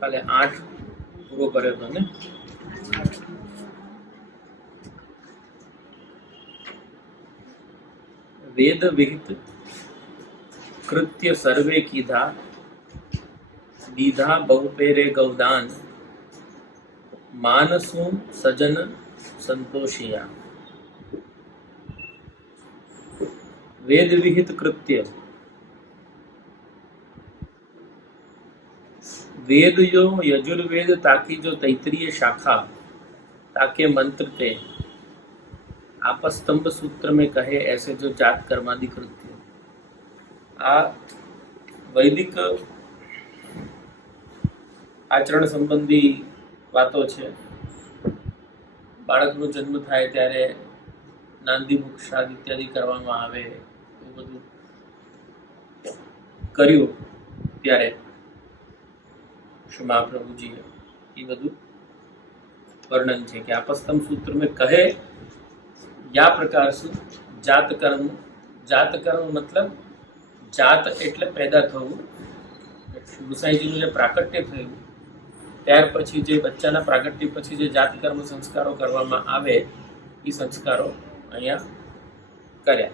કાલે 8 પૂરો કર્યો હતો ને. वेद विहित कृत्य सर्वे कीधा, दीधा बहुपेरे गौदान, मानसु सजन संतोषिया. वेद विहित कृत्य, वेद जो यजुर्वेद ताकि जो तैतरीय शाखा ताके मंत्र थे आपस्तंभ सूत्र में कहे ऐसे जो जात कर्मादि कृत्य आ वैदिक आचरण संबंधी वातो छे. बाळकनो जन्म थाय त्यारे नांदी मुक्षाद इत्यादि करवामां आवे एवुं बधुं कर्युं त्यारे श्री महाप्रभुजीए ए बधुं वर्णन छे कि आपस्तंभ सूत्र में कहे या प्रकार से जात कर्म. जात कर्म मतलब जात एटले पैदा थवुं. गुसाईजीनुं जे प्राकट्य थयुं त्यार पछी जे बच्चाना प्राकट्य पछी जे जात कर्म संस्कारो करवामां आवे ए संस्कारो अहींया कर्या.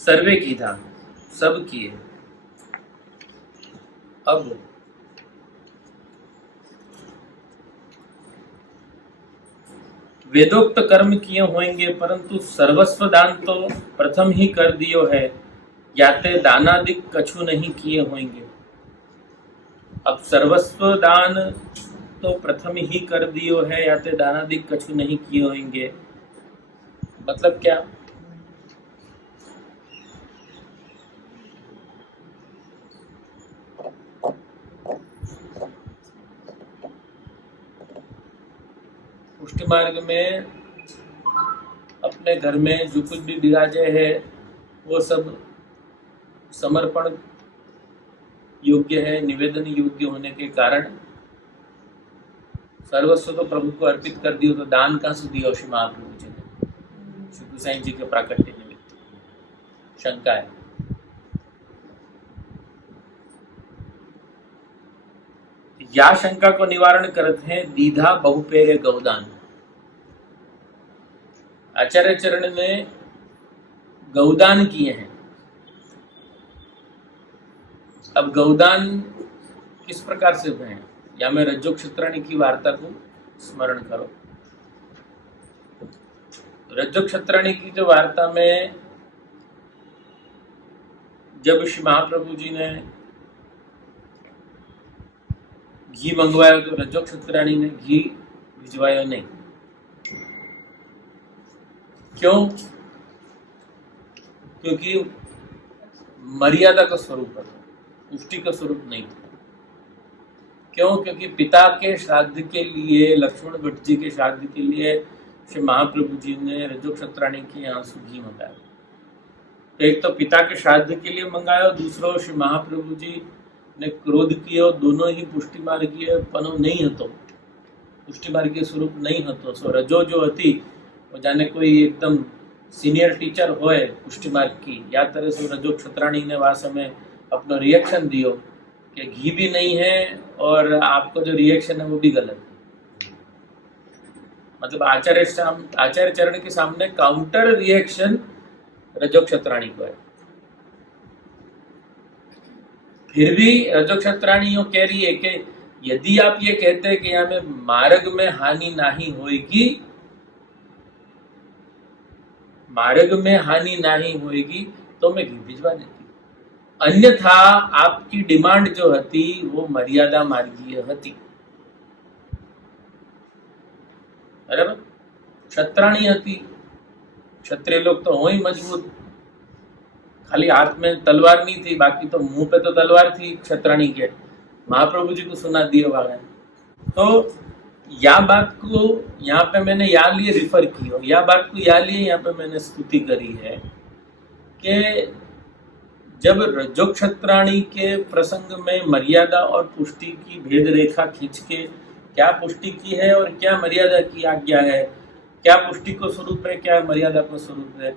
सर्वे कीधा, सब किए. अब वेदोक्त कर्म किए होंगे परंतु सर्वस्व दान तो प्रथम ही कर दियो है, याते दानादिक कछु नहीं किए होंगे. अब सर्वस्व दान तो प्रथम ही कर दियो है, याते दानादिक कछु नहीं किए होंगे मतलब क्या? पुष्टि मार्ग में अपने घर में जो कुछ भी विराजे है वो सब समर्पण योग्य है, निवेदन योग्य होने के कारण सर्वस्व तो प्रभु को अर्पित कर दियो. तो दान कहाँ से दिया श्री महाप्रभु जी ने? श्री गोसाई जी के प्राकट्य निमित्त. शंका है. या शंका को निवारण करते हैं दीधा बहुपेरे गौदान. आचार्य चरण ने गौदान किए हैं. अब गौदान किस प्रकार से हुए हैं? या मैं रज्जो क्षत्राणी की वार्ता को स्मरण करो. रज्जो क्षत्राणी की जो वार्ता में जब श्री महाप्रभु जी ने घी मंगवायो तो रज्जो क्षत्राणी ने घी भिजवायो नहीं. क्यों? क्योंकि मर्यादा का स्वरूप है, पुष्टि का स्वरूप नहीं. क्यों? क्योंकि पिता के श्राद्ध के लिए, लक्ष्मण भट्ट जी के श्राद्ध के लिए श्री महाप्रभु जी ने रज्जो क्षत्राणी के यहाँ से घी मंगाया. तो एक तो पिता के श्राद्ध के लिए मंगाया, दूसरो श्री महाप्रभु जी ने क्रोध कियो. दोनों ही पुष्टि मार्गीय पनो नहीं हतो, पुष्टि मार्गीय स्वरूप नहीं हतो. सो रजो जो हती वो जाने कोई एकदम सीनियर टीचर होए पुष्टि मार्ग की, या तरह से रजो क्षत्राणी ने वहाँ समय अपना रिएक्शन दियो कि घी भी नहीं है और आपको जो रिएक्शन है वो भी गलत है. मतलब आचार्य चरण के सामने काउंटर रिएक्शन रजो क्षत्राणी को है. फिर भी रजो क्षत्राणी यो कह रही है कि यदि आप ये कहते हैं कि हमें मार्ग में हानि नहीं होगी, मार्ग में हानि नहीं होगी तो मैं घी भिजवा देती. अन्यथा आपकी डिमांड जो हती वो मर्यादा मार्गीय हती. बराबर? क्षत्राणी हती. क्षत्रिय लोग तो हो ही मजबूत, खाली हाथ में तलवार नहीं थी, बाकी तो मुंह पे तो तलवार थी क्षत्राणी के. महाप्रभु जी को सुना दिए वाले. तो या बात को यहाँ पे मैंने या लिए रिफर की हो, या बात को या लिए यहाँ पे मैंने स्तुति करी है कि जब रज्जो क्षत्राणी के प्रसंग में मर्यादा और पुष्टि की भेद रेखा खींच के क्या पुष्टि की है और क्या मर्यादा की आज्ञा है, क्या पुष्टि को स्वरूप है, क्या मर्यादा को स्वरूप है।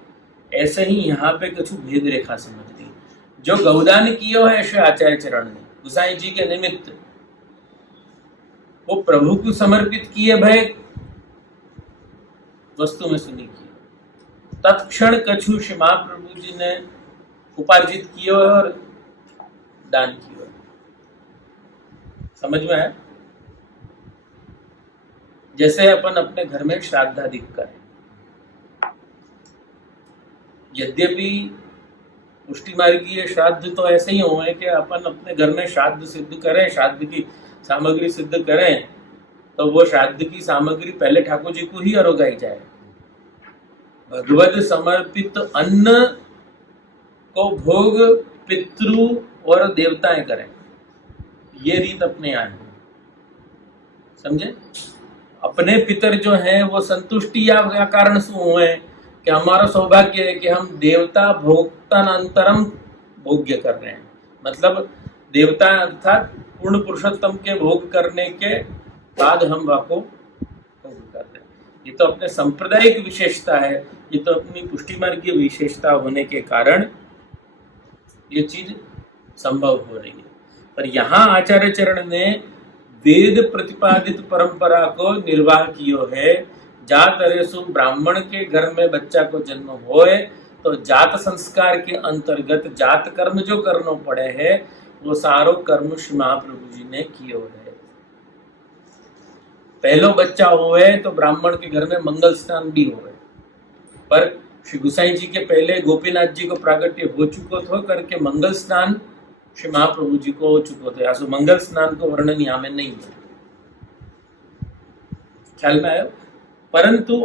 ऐसे ही यहाँ पे कुछ भेद रेखा समझ ली। जो गौदान कियो है श्री आचार्य चरण ने गुसाई जी के निमित्त, वो प्रभु को समर्पित किए भय वस्तु में सुनी की, तत्क्षण कछु श्री महाप्रभु जी ने उपार्जित किए और दान किए। समझ में आया? जैसे अपन अपने घर में श्राद्धादिक करें, यद्यपि पुष्टि मार्गीय श्राद्ध तो ऐसे ही हुए कि अपन अपने घर में श्राद्ध सिद्ध करें, श्राद्ध की सामग्री सिद्ध करें, तो वो श्राद्ध की सामग्री पहले ठाकुर जी को ही अरोगाई जाए। भगवत समर्पित अन्न को भोग पितृ और देवताएं करें, ये रीत अपने यहाँ है। समझे? अपने पितर जो हैं वो संतुष्टि या कारण से हुए कि हमारा सौभाग्य है कि हम देवता भोक्तानंतरम भोग्य कर रहे हैं। मतलब देवता अर्थात पूर्ण पुरुषोत्तम के भोग करने के बाद हम वाको भोग कर रहे हैं। ये तो अपने सांप्रदायिक विशेषता है, ये तो अपनी पुष्टि मार्गीय विशेषता होने के कारण ये चीज संभव हो रही है। पर यहाँ आचार्य चरण ने वेद प्रतिपादित परंपरा को निर्वाह कियो है। जात अरेसु ब्राह्मण के घर में बच्चा को जन्म होए तो जात संस्कार के अंतर्गत जात कर्म जो करना पड़े है वो सारो कर्म श्री महाप्रभु जी ने कियो है। पहलो बच्चा होए तो ब्राह्मण के घर में मंगल स्नान भी होए, पर श्री गुसाई जी के पहले गोपीनाथ जी को प्रागट्य हो चुको थो करके मंगल स्नान श्री महाप्रभु जी को हो चुको थे। आसु मंगल स्नान को वर्णन यहाँ में नहीं है, ख्याल में आयो? परंतु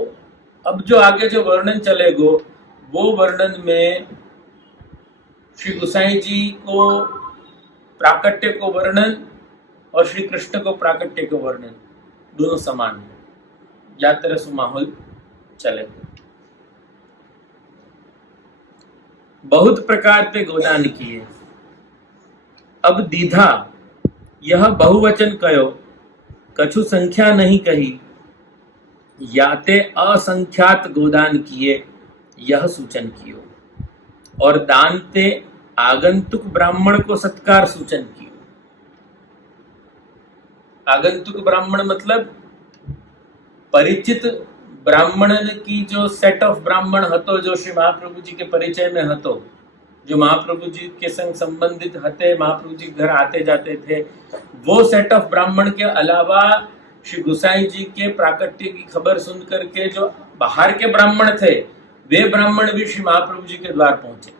अब जो आगे जो वर्णन चलेगो वो वर्णन में श्री गुसाई जी को प्राकट्य को वर्णन और श्री कृष्ण को प्राकट्य को वर्णन दोनों समान है। या तरह से माहौल चलेगा। बहुत प्रकार पे गोदान किए। अब दीधा यह बहुवचन कयो, कछु संख्या नहीं कही, याते असंख्यात गोदान किए यह सूचन कियो, और दानते आगंतुक ब्राह्मण को सत्कार सूचन कियो। आगंतुक ब्राह्मण मतलब परिचित ब्राह्मण की जो सेट ऑफ ब्राह्मण हतो, जो श्री महाप्रभु जी के परिचय में हतो, जो महाप्रभु जी के संग संबंधित हते, महाप्रभु जी घर आते जाते थे, वो सेट ऑफ ब्राह्मण के अलावा श्री गुसाई जी के प्राकट्य की खबर सुन करके जो बाहर के ब्राह्मण थे वे ब्राह्मण भी श्री महाप्रभु जी के द्वार पहुंचे,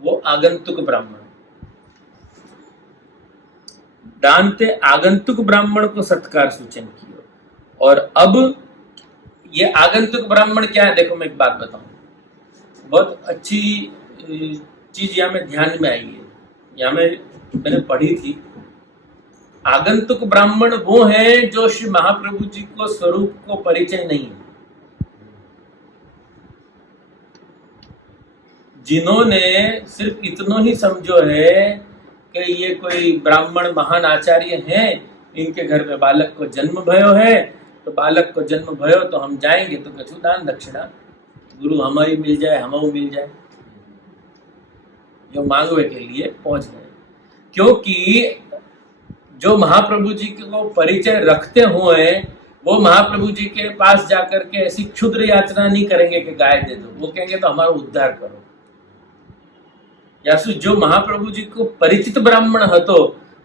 वो आगंतुक ब्राह्मण। दानते आगंतुक ब्राह्मण को सत्कार सूचन किया। और अब ये आगंतुक ब्राह्मण क्या है, देखो मैं एक बात बताऊं, बहुत अच्छी चीज यहाँ में ध्यान में आई है, यहाँ में मैंने पढ़ी थी। आगंतुक ब्राह्मण वो है जो श्री महाप्रभु जी को स्वरूप को परिचय नहीं है, जिन्होंने सिर्फ इतना ही समझो है कि ये कोई ब्राह्मण महान आचार्य हैं, इनके घर में बालक को जन्म भयो है, तो बालक को जन्म भयो तो हम जाएंगे तो कछु दान दक्षिणा गुरु हमारी मिल जाए, हमऊ मिल जाए, जो मांगवे के लिए पहुंच गए। क्योंकि जो महाप्रभु जी को परिचय रखते हुए वो महाप्रभु जी के पास जाकर के ऐसी क्षुद्र याचना नहीं करेंगे कि गाय दे दो, वो कहेंगे तो हमारा उद्धार करो। या जो महाप्रभु जी को परिचित ब्राह्मण हतो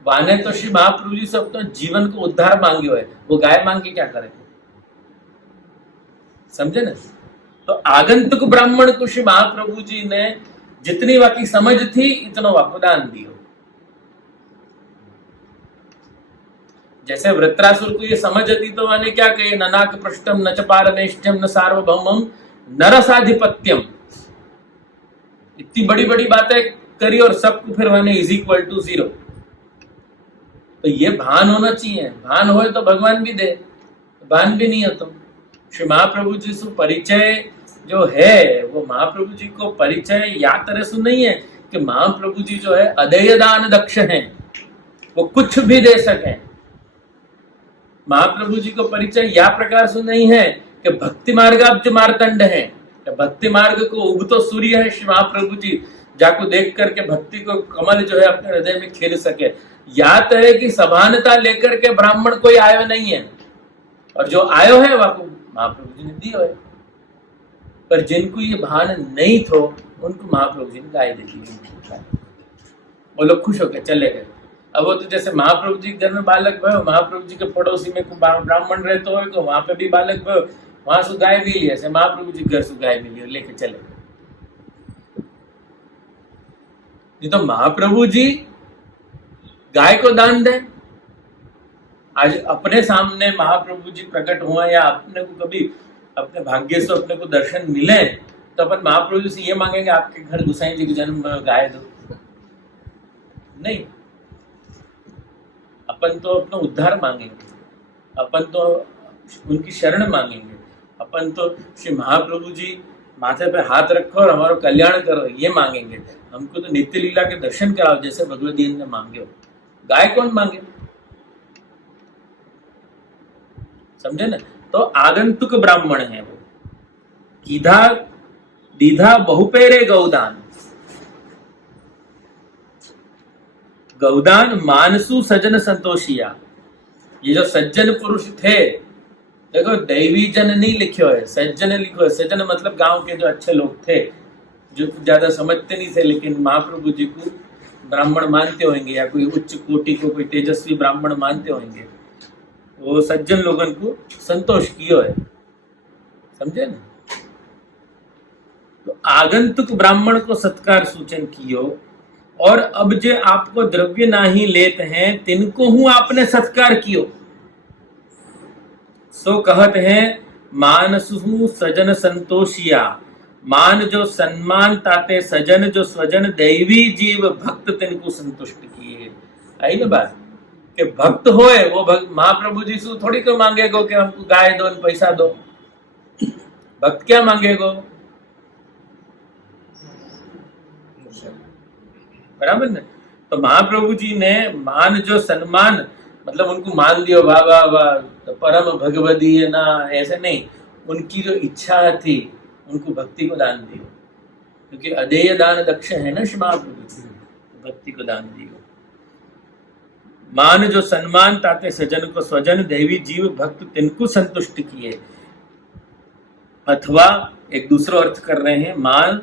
वाने तो श्री महाप्रभु जी से अपना जीवन को उद्धार मांगे है, वो गाय मांग के क्या करेंगे? समझे ना? तो आगंतुक ब्राह्मण को श्री महाप्रभु जी ने जितनी वाकी समझ थी इतना वाको दान दियो। जैसे वृत्रासुर को ये समझ थी तो मैंने क्या कहे, ननाक पृष्ठम न च पारमेष्ठ्यम न सार्वभौमम नरसाधिपत्यम, इतनी बड़ी बड़ी बातें करी और सबको फिर मैंने इज इक्वल टू 0। तो ये भान होना चाहिए, भान हो तो भगवान भी दे, भान भी नहीं है तो श्री महाप्रभु जी से परिचय जो है वो महाप्रभु जी को परिचय या तरह से नहीं है कि महाप्रभु जी जो है अदेय दान दक्ष हैं, वो कुछ भी दे सके। महाप्रभु जी को परिचय या प्रकार से नहीं है कि भक्ति मार्गाब्ज मार्तंड है, भक्ति मार्ग को उगतो सूर्य है श्री महाप्रभु जी, जाको देख करके भक्ति को कमल जो है अपने हृदय में खेल सके। याद है कि सभानता लेकर के ब्राह्मण कोई आयो नहीं है, और जो आयो है वह महाप्रभु जी ने दियो है। पर जिनको ये भान नहीं थो उनको महाप्रभु जी ने गाय देखी, वो लोग खुश होकर चले गए। अब वो तो जैसे महाप्रभु जी घर में बालक भयो, महाप्रभु जी के पड़ोसी में ब्राह्मण रहते हो तो वहां पे भी बालक भयो, वहां से गाय भी लिया, ऐसे महाप्रभु जी घर से गाय भी लिया, लेके चले गए। नहीं तो महाप्रभु जी गाय को दान दे। आज अपने सामने महाप्रभु जी प्रकट हुआ या अपने को कभी अपने भाग्य से अपने को दर्शन मिले तो अपन महाप्रभु जी से ये मांगेंगे आपके घर गुसाई जी के जन्म में गाय दो? नहीं, अपन तो अपना उद्धार मांगेंगे, अपन तो उनकी शरण मांगेंगे, अपन तो श्री महाप्रभु जी माथे पे हाथ रखो और हमारा कल्याण करो ये मांगेंगे। हमको तो नित्य लीला के दर्शन कराओ जैसे भगवत दीन ने मांगे हो। गाय कौन मांगे? समझे ना? तो आगंतुक ब्राह्मण है वो। कीधा दीधा बहुपेरे गौदान, गौदान मानसु सज्जन संतोषिया। ये जो सज्जन पुरुष थे, देखो दैवी जन नहीं लिखो है, सज्जन लिखो है। सज्जन मतलब गांव के जो अच्छे लोग थे, जो ज्यादा समझते नहीं थे लेकिन महाप्रभु जी को ब्राह्मण मानते होंगे या कोई उच्च कोटि को कोई तेजस्वी ब्राह्मण मानते होंगे, वो सज्जन लोगन को संतोष कियो है। समझे ना? तो आगंतुक ब्राह्मण को सत्कार सूचन कियो, और अब जे आपको द्रव्य नाही लेत हैं तिनको हूं आपने सत्कार कियो। सो कहत हैं मानसु सजन संतोषिया। मान जो सम्मान ताते सजन, जो स्वजन दैवी जीव भक्त तिनको संतुष्ट किए। आई ना बात कि भक्त होए वो महाप्रभु जी से थोड़ी को मांगेगो कि हमको गाय दो पैसा दो। भक्त क्या मांगेगो? बराबर ना? तो महाप्रभु जी ने मान जो सम्मान मतलब उनको मान दियो, वाह वाह वाह तो परम भगवदीय ना, ऐसे नहीं। उनकी जो इच्छा थी उनको भक्ति को दान दियो, क्योंकि अदेय दान दक्ष है ना श्री महाप्रभु जी, भक्ति को दान दियो। मान जो सम्मान ताते सजन को स्वजन, दैवी जीव भक्त तिनको संतुष्ट किए। अथवा एक दूसरा अर्थ कर रहे हैं, मान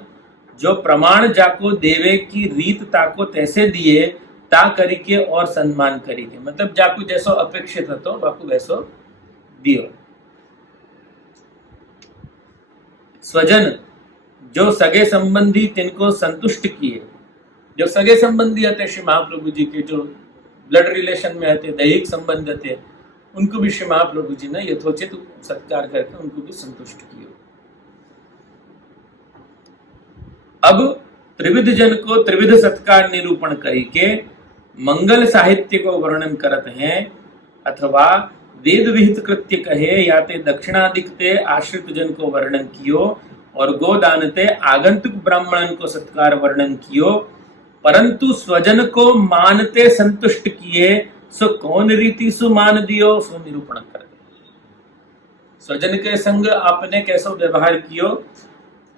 जो प्रमाण जाको देवे की रीत ताको तैसे दिए ता करी के और सम्मान करी के, मतलब जाको जैसो अपेक्षित હતો बापू वैसो दियो। स्वजन जो सगे संबंधी तिनको संतुष्ट किए। जो सगे संबंधी थे श्री महाप्रभु जी के, जो ब्लड रिलेशन में थे, दैहिक संबंध थे, उनको भी श्री महाप्रभु जी ने यथोचित सत्कार करके उनको भी संतुष्ट किया। अब त्रिविध जन को त्रिविध सत्कार निरूपण करी के मंगल साहित्य को वर्णन करते हैं, अथवा वेद विहित कृत्य कहे या ते दक्षिणादिकते आश्रित जन को वर्णन कियो, और गोदानते आगंतुक ब्राह्मणन को सत्कार वर्णन कियो, परंतु स्वजन को मानते संतुष्ट किए, सो कौन रीति सु मान दियो सो निरूपण कर दे। स्वजन के संग आपने कैसो व्यवहार कियो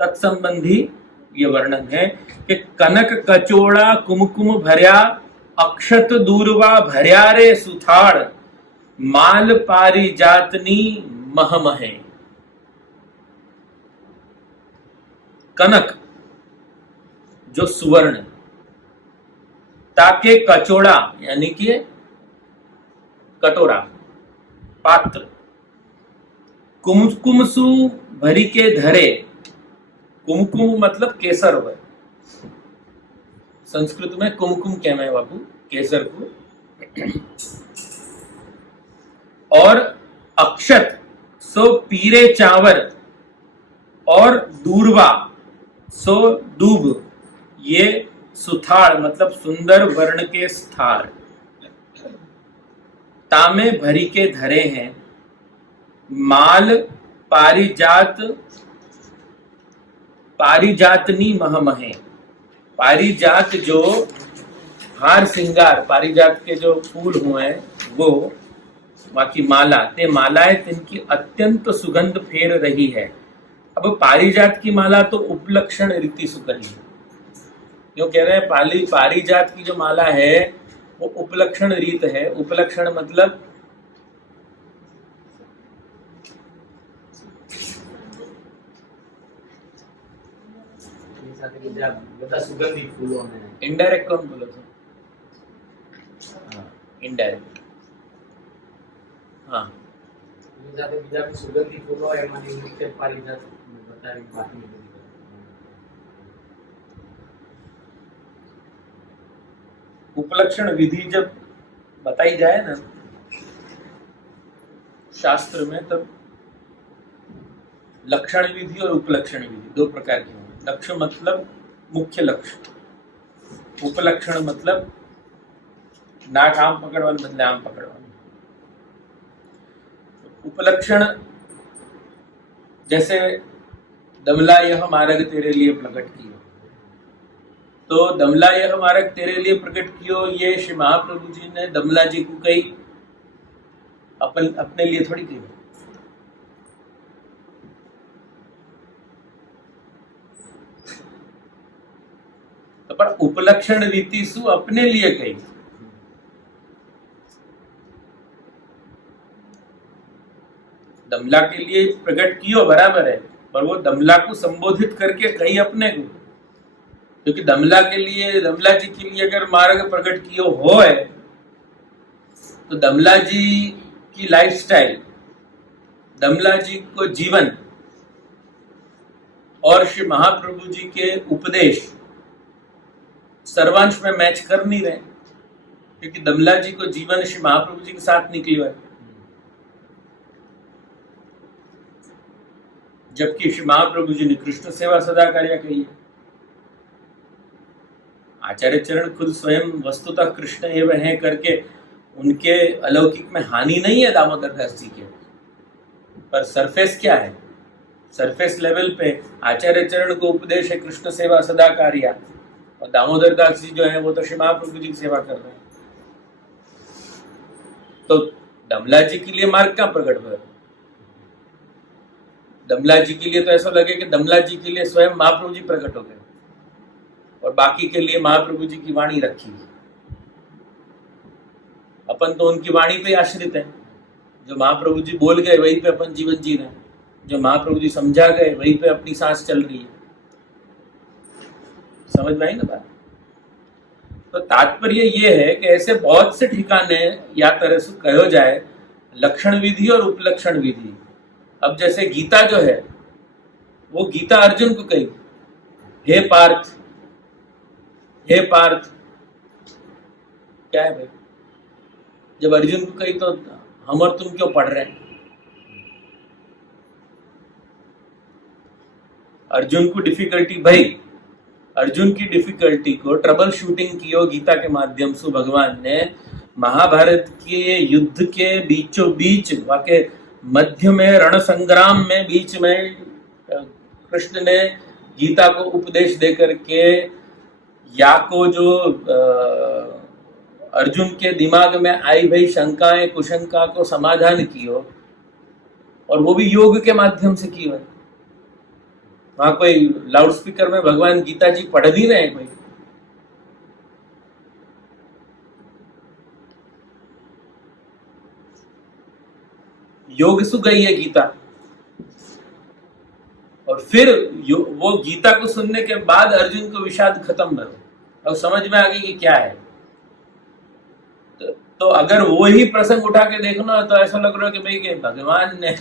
तत्संबंधी ये वर्णन है कि कनक कचोड़ा कुमकुम भर्या, अक्षत दूरवा भर्या रे सुथाड़, माल पारी जातनी महमहे। कनक जो सुवर्ण, ताके कचोड़ा यानी कि कटोरा पात्र, कुमकुमसु भरी के धरे। कुमकुम मतलब केसर हुआ, संस्कृत में कुमकुम कहना है बाबू केसर को। और अक्षत सो पीरे चावर, और दूरवा सो दूब, ये सुथार मतलब सुंदर वर्ण के स्थार। तामे भरी के धरे हैं, माल पारिजात पारिजातनी महमहे। पारिजात जो हार श्रृंगार, पारिजात के जो फूल हुए हैं वो बाकी माला ते मालाएं तिनकी अत्यंत सुगंध फेर रही है। अब पारिजात की माला तो उपलक्षण रीति से कही, जो कह रहे हैं पारिजात की जो माला है वो उपलक्षण रीत है। उपलक्षण मतलब सुगंधित फूलों में इनडायरेक्ट कौन बोला था? इनडायरेक्ट हाँ सुगंधित फूलों है मानी मुख्य पारिजात बताई बात नहीं। उपलक्षण विधि जब बताई जाए ना शास्त्र में, तब लक्षण विधि और उपलक्षण विधि दो प्रकार की होंगी। लक्ष्य मतलब मुख्य लक्ष्य, उपलक्षण मतलब नाक आम पकड़वाने बदले आम पकड़वाने। उपलक्षण जैसे दमला यह मार्ग तेरे लिए प्रकट कियो, तो दमला यह मार्ग तेरे लिए प्रकट कियो ये श्री महाप्रभु जी ने दमला जी को कही, अपने लिए थोड़ी कही। तो पर उपलक्षण रीति सु अपने लिए कही। दमला के लिए प्रकट कियो बराबर है, पर वो दमला को संबोधित करके कही अपने को, क्योंकि दमला जी के लिए अगर मार्ग प्रकट कियो हो है तो दमला जी की लाइफस्टाइल, दमला जी को जीवन और श्री महाप्रभु जी के उपदेश सर्वांश में मैच कर नहीं रहे, क्योंकि दमला जी को जीवन श्री महाप्रभु जी के साथ निकली है, जबकि श्री महाप्रभु जी ने कृष्ण सेवा सदा कार्य कही है। आचार्य चरण खुद स्वयं वस्तुतः कृष्ण एवं है करके उनके अलौकिक में हानि नहीं है दामोदर दास जी के, पर सरफेस क्या है? सरफेस लेवल पे आचार्य चरण को उपदेश है कृष्ण सेवा सदा कार्य, और दामोदर दास जी जो है वो तो श्री महाप्रभु जी की सेवा कर रहे हैं। तो दमला जी के लिए मार्ग क्या प्रकट हुआ? दमला जी के लिए तो ऐसा लगे कि दमला जी के लिए स्वयं महाप्रभु जी प्रकट हो गए और बाकी के लिए महाप्रभु जी की वाणी रखी। अपन तो उनकी वाणी पे आश्रित है, जो महाप्रभु जी बोल गए वहीं पे अपन जीवन जी रहे हैं, जो महाप्रभु जी समझा गए वहीं पे अपनी सांस चल रही है। समझ में आई ना बात? तो तात्पर्य ये है कि ऐसे बहुत से ठिकाने या तरह से कहो जाए लक्षण विधि और उपलक्षण विधि। अब जैसे गीता जो है वो गीता अर्जुन को कही, हे पार्थ क्या है भाई? जब अर्जुन को कही तो हम और तुम क्यों पढ़ रहे हैं? अर्जुन को डिफिकल्टी भाई, अर्जुन की डिफिकल्टी को ट्रबल शूटिंग की हो गीता के माध्यम से भगवान ने महाभारत के युद्ध के बीचों बीच वाके मध्य में रण संग्राम में बीच में कृष्ण ने गीता को उपदेश दे करके या को जो अर्जुन के दिमाग में आई भाई शंकाएं कुशंका को समाधान कियो, और वो भी योग के माध्यम से कियो। वहां कोई लाउड स्पीकर में भगवान गीता जी पढ़ नहीं रहे कोई, योग सु गई है गीता। और फिर वो गीता को सुनने के बाद अर्जुन को विषाद खत्म करो, अब समझ में आ गई कि क्या है। तो अगर वो ही प्रसंग उठा के देखना तो ऐसा लग रहा है कि भाई कि भगवान ने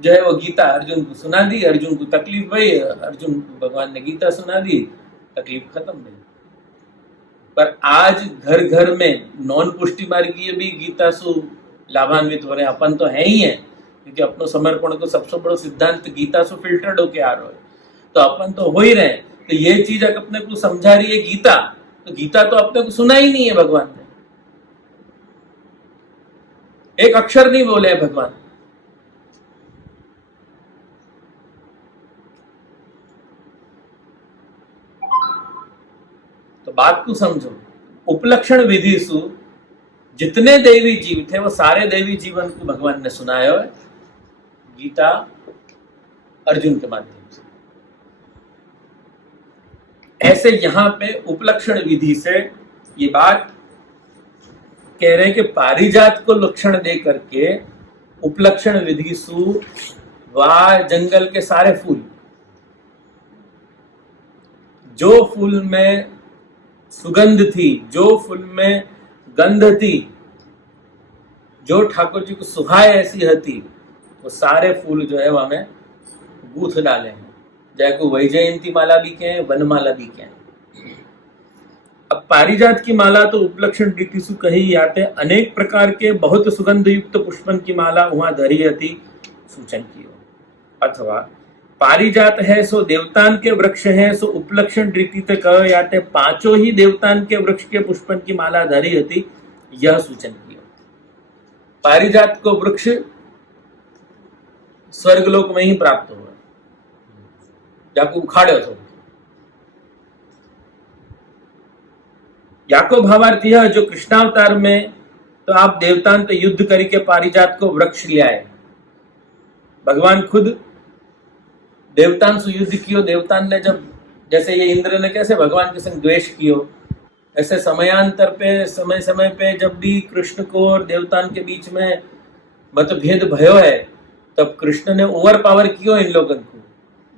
जो है वो गीता अर्जुन को सुना दी, अर्जुन को तकलीफ हुई, अर्जुन को भगवान ने गीता सुना दी, तकलीफ खत्म नहीं। पर आज घर घर में नॉन पुष्टि मार्गीय भी गीता से लाभान्वित हो रहे हैं। अपन तो है ही है, क्योंकि अपनो समर्पण को सबसे बड़ो सिद्धांत गीता से फिल्टर्ड होके आ रहा है, तो अपन तो हो ही रहे। तो ये चीज अगर अपने को समझा रही है गीता, तो गीता तो अपने को सुना ही नहीं है भगवान ने, एक अक्षर नहीं बोले हैं भगवान। तो बात को समझो, उपलक्षण विधि सु जितने देवी जीव थे वो सारे देवी जीवन को भगवान ने सुनाया है गीता अर्जुन के माध्यम से। ऐसे यहां पे उपलक्षण विधि से ये बात कह रहे हैं कि पारिजात को लक्षण दे करके उपलक्षण विधि सु वा जंगल के सारे फूल, जो फूल में सुगंध थी, जो फूल में गंध थी, जो ठाकुर जी को सुहाए ऐसी हती, वो सारे फूल जो है वहां में गूथ डाले हैं। चाहे को वैजयंती माला भी कहें, वनमाला भी कहें। अब पारिजात की माला तो उपलक्षण रीति सु कही आते अनेक प्रकार के बहुत सुगंध युक्त पुष्पन की माला वहां धरी हती सूचन कियो। अथवा पारिजात है सो देवतान के वृक्ष है सो उपलक्षण रीति से कहे जाते पांचों ही देवतान के वृक्ष के पुष्पन की माला धरी हती, यह सूचन कियो। पारिजात को वृक्ष स्वर्गलोक में ही प्राप्त हुआ, जाको उखाड़ो तो याको भावार्थ यह जो कृष्णावतार में तो आप देवतान तो युद्ध करके पारिजात को वृक्ष ले आए। भगवान खुद देवतान से युद्ध कियो। देवतान ने जब जैसे ये इंद्र ने कैसे भगवान के संग द्वेष कियो, ऐसे समयांतर पे समय समय पे जब भी कृष्ण को और देवतान के बीच में मतभेद भयो है, तब कृष्ण ने ओवर पावर कियो इन लोगों को,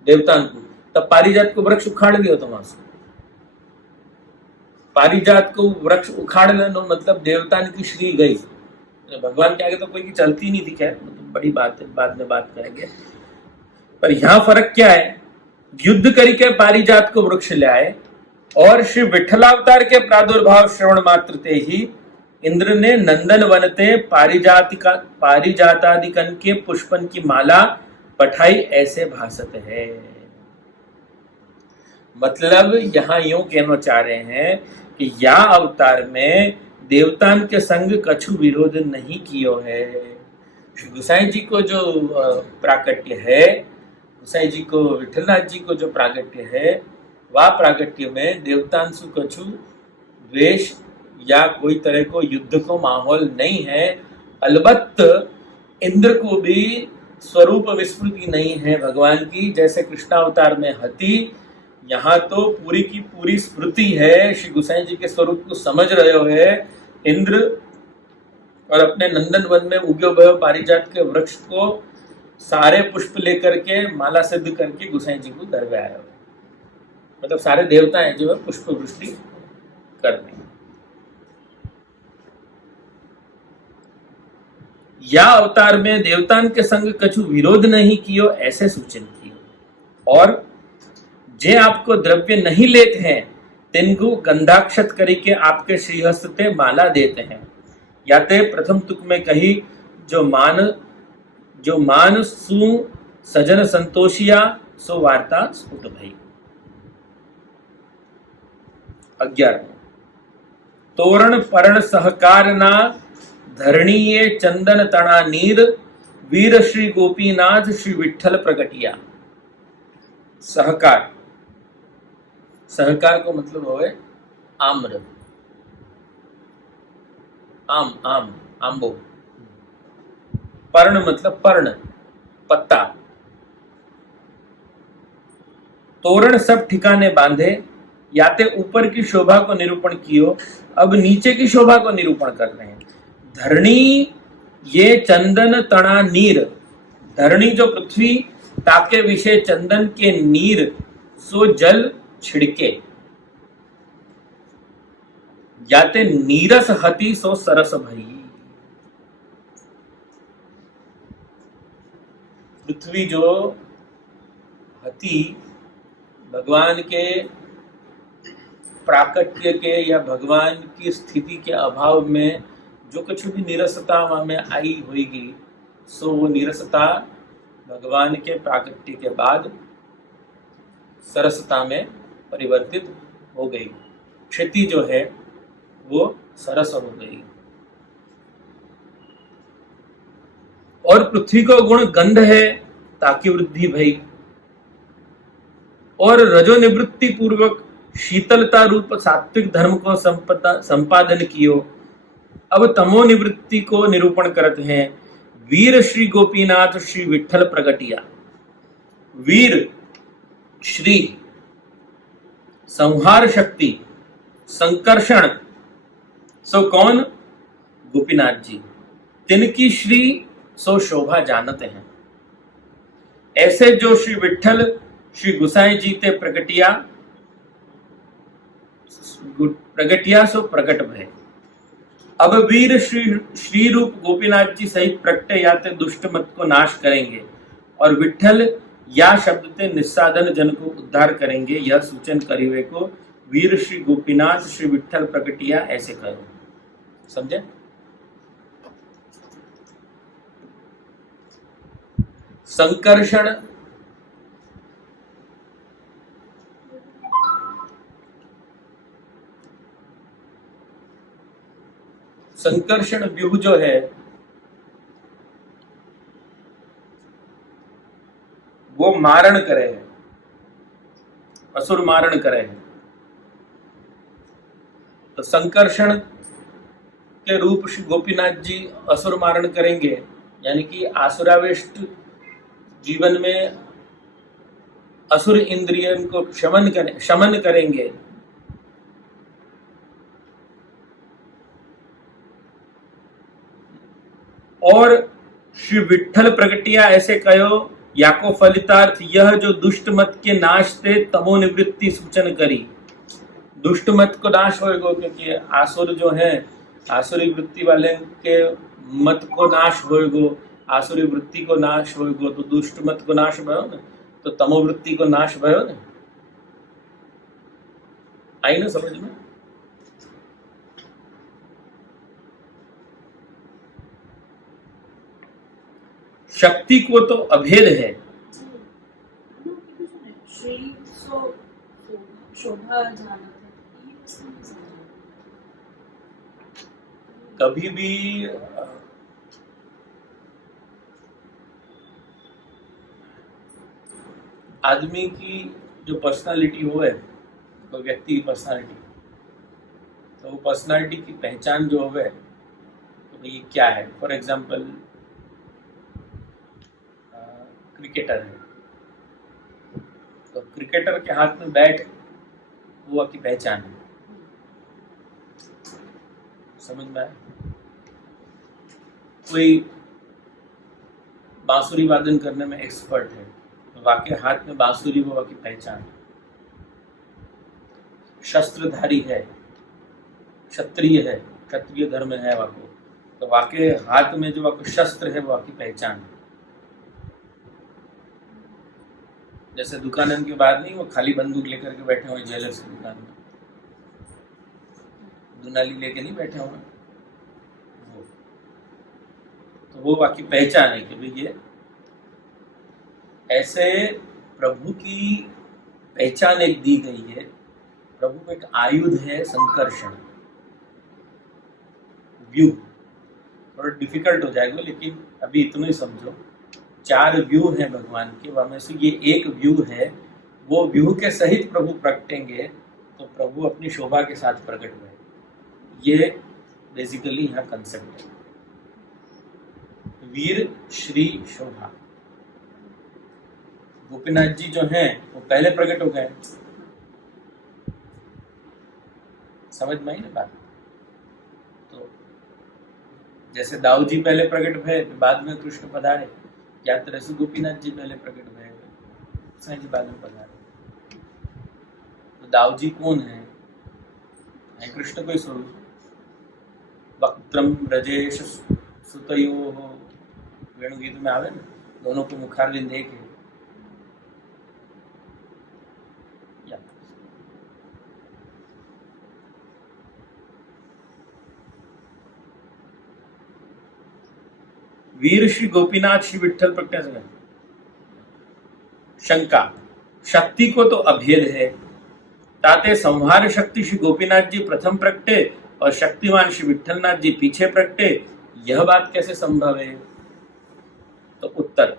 देवतान को। तब पारिजात को वृक्ष उखाड़ लियो तो वहां से पारिजात को वृक्ष उखाड़ लेना मतलब देवतान की श्री गई। भगवान के आगे तो कोई की चलती नहीं थी, क्या मतलब बड़ी बात है, बाद में बात करेंगे। पर यहां फर्क क्या है, युद्ध करके पारिजात को वृक्ष ले आए और श्री विठलावतार के प्रादुर्भाव श्रवण मात्र ते ही इंद्र ने नंदन वनते पारिजातादिकन के पुष्पन की माला पठाई, ऐसे भासत है। मतलब यहां यूं कहना चाह रहे हैं कि या अवतार में देवतान के संग कछु विरोध नहीं कियो है। श्री गोसाई जी को जो प्राकट्य है, गोसाई जी को विठलनाथ जी को जो प्रागट्य है, वह प्रागट्य में देवतान सु कछु द्वेष या कोई तरह को युद्ध को माहौल नहीं है। अलबत्त इंद्र को भी स्वरूप विस्मृति नहीं है भगवान की, जैसे कृष्णावतार में हती। यहाँ तो पूरी की पूरी स्मृति है, श्री गोसाई जी के स्वरूप को समझ रहे हो इंद्र और अपने नंदन वन में उगे हुए पारिजात के वृक्ष को सारे पुष्प लेकर के माला सिद्ध करके गोसाई जी को दर में आया। मतलब सारे देवताएं जो है पुष्प वृष्टि कर रहे हैं। या अवतार में देवतान के संग कछु विरोध नहीं कियो, ऐसे सूचन कियो। और जे आपको द्रव्य नहीं लेते हैं तिनको गंधाक्षत करके आपके श्रीहस्त ते माला देते हैं। या ते प्रथम तुक में कही जो मान सु सजन संतोषिया सो वार्ता स्फुट भई। 11 तोरण परण सहकार ना धरणीये चंदन तना नीर वीर श्री गोपीनाथ श्री विठ्ठल प्रगटिया। सहकार, सहकार को मतलब होवे आम्र, आम आम्बो। पर्ण मतलब पर्ण, पत्ता। तोरण सब ठिकाने बांधे, याते ऊपर की शोभा को निरूपण कियो, अब नीचे की शोभा को निरूपण कर रहे हैं। धरणी ये चंदन तना नीर, धरणी जो पृथ्वी ताके विषय चंदन के नीर सो जल छिड़के। याते नीरस हति सो सरस भई। पृथ्वी जो हति भगवान के प्राकट्य के या भगवान की स्थिति के अभाव में जो कुछ भी नीरसता वहां में आई होगी, सो वो नीरसता भगवान के प्राकट्य के बाद सरसता में परिवर्तित हो गई। क्षति जो है वो सरस हो गई। और पृथ्वी को गुण गंध है ताकि वृद्धि भई, और रजो निवृत्ति पूर्वक शीतलता रूप सात्विक धर्म को संपादन कियो। अब तमो निवृत्ति को निरूपण करते हैं। वीर श्री गोपीनाथ श्री विठल प्रगटिया। वीर श्री संहार शक्ति संकर्षण, सो कौन? गोपीनाथ जी। तिनकी श्री सो शोभा जानते हैं। ऐसे जो श्री विठल श्री गुसाई जी ते प्रगटिया सो प्रकट भय। अब वीर श्री रूप गोपीनाथ जी सहित प्रकटे याते दुष्ट मत को नाश करेंगे और विठल या शब्द ते निस्साधन जन को उद्धार करेंगे। यह सूचन करिवे को वीर श्री गोपीनाथ श्री विठल प्रकटिया ऐसे करो। समझे? संकर्षण संकर्षण व्यूह जो है वो मारण करे है, असुर मारण करे है। तो संकर्षण के रूप श्री गोपीनाथ जी असुर मारण करेंगे, यानी कि आसुराविष्ट जीवन में असुर इंद्रियन को शमन करेंगे। और श्री विठल प्रगटिया ऐसे कहो, याको फलितार्थ यह जो दुष्ट मत के नाश ते तमो निवृत्ति सूचन करी। दुष्ट मत को नाश होएगा, क्योंकि आसुर जो है आसुरी वृत्ति वाले के मत को नाश होएगो, आसुरी वृत्ति को नाश होएगो, तो दुष्ट मत को नाश भयो ना, तो तमो वृत्ति को नाश भयो ना। आई ना समझ में? शक्ति को तो अभेद है। कभी भी आदमी की जो पर्सनालिटी हो है, कोई व्यक्ति की पर्सनालिटी, तो वो पर्सनालिटी की पहचान जो है तो ये क्या है। फॉर एग्जाम्पल क्रिकेटर है, तो क्रिकेटर के हाथ में बैट वो की पहचान है। समझ में आया? कोई बांसुरी वादन करने में एक्सपर्ट है, तो वाके हाथ में बांसुरी वो की पहचान है। शस्त्रधारी है, क्षत्रिय है, क्षत्रिय धर्म है वाको, तो वाके हाथ में जो वाको शस्त्र है वो की पहचान है। जैसे दुकान के बाद नहीं, वो खाली बंदूक लेकर के बैठे हुए ज्वेलर्स की दुकान में, दुनाली लेके नहीं बैठे हुए, तो वो बाकी पहचान है कि भाई ये ऐसे प्रभु की पहचान एक दी गई है। प्रभु को एक आयुध है संकर्षण, व्यू। थोड़ा डिफिकल्ट हो जाएगा, लेकिन अभी इतना ही समझो। 4 व्यू हैं भगवान के, वह से ये एक व्यू है। वो व्यू के सहित प्रभु प्रकटेंगे तो प्रभु अपनी शोभा के साथ प्रकट हुए। ये बेसिकली यहाँ कंसेप्ट है। वीर श्री शोभा गोपीनाथ जी जो हैं वो पहले प्रकट हो गए। समझ में आई ना बात? तो जैसे दाऊ जी पहले प्रकट हुए, बाद में कृष्ण पधारे, या तरह से गोपीनाथ जी पहले प्रकट हुए, कृष्ण जी बाद में पधारे। तो दाऊ जी कौन है? कृष्ण को ही स्वरूप। वक्त्रम ब्रजेश सुतयो वेणुगीत में आवे ना, दोनों को मुखारविंद एक है। वीर श्री गोपीनाथ श्री विठल प्रकट। शंका, शक्ति को तो अभेद है, ताते संहार शक्ति श्री गोपीनाथ जी प्रथम प्रकटे और शक्तिमान श्री विठलनाथ जी पीछे प्रकटे, यह बात कैसे संभव है? तो उत्तर,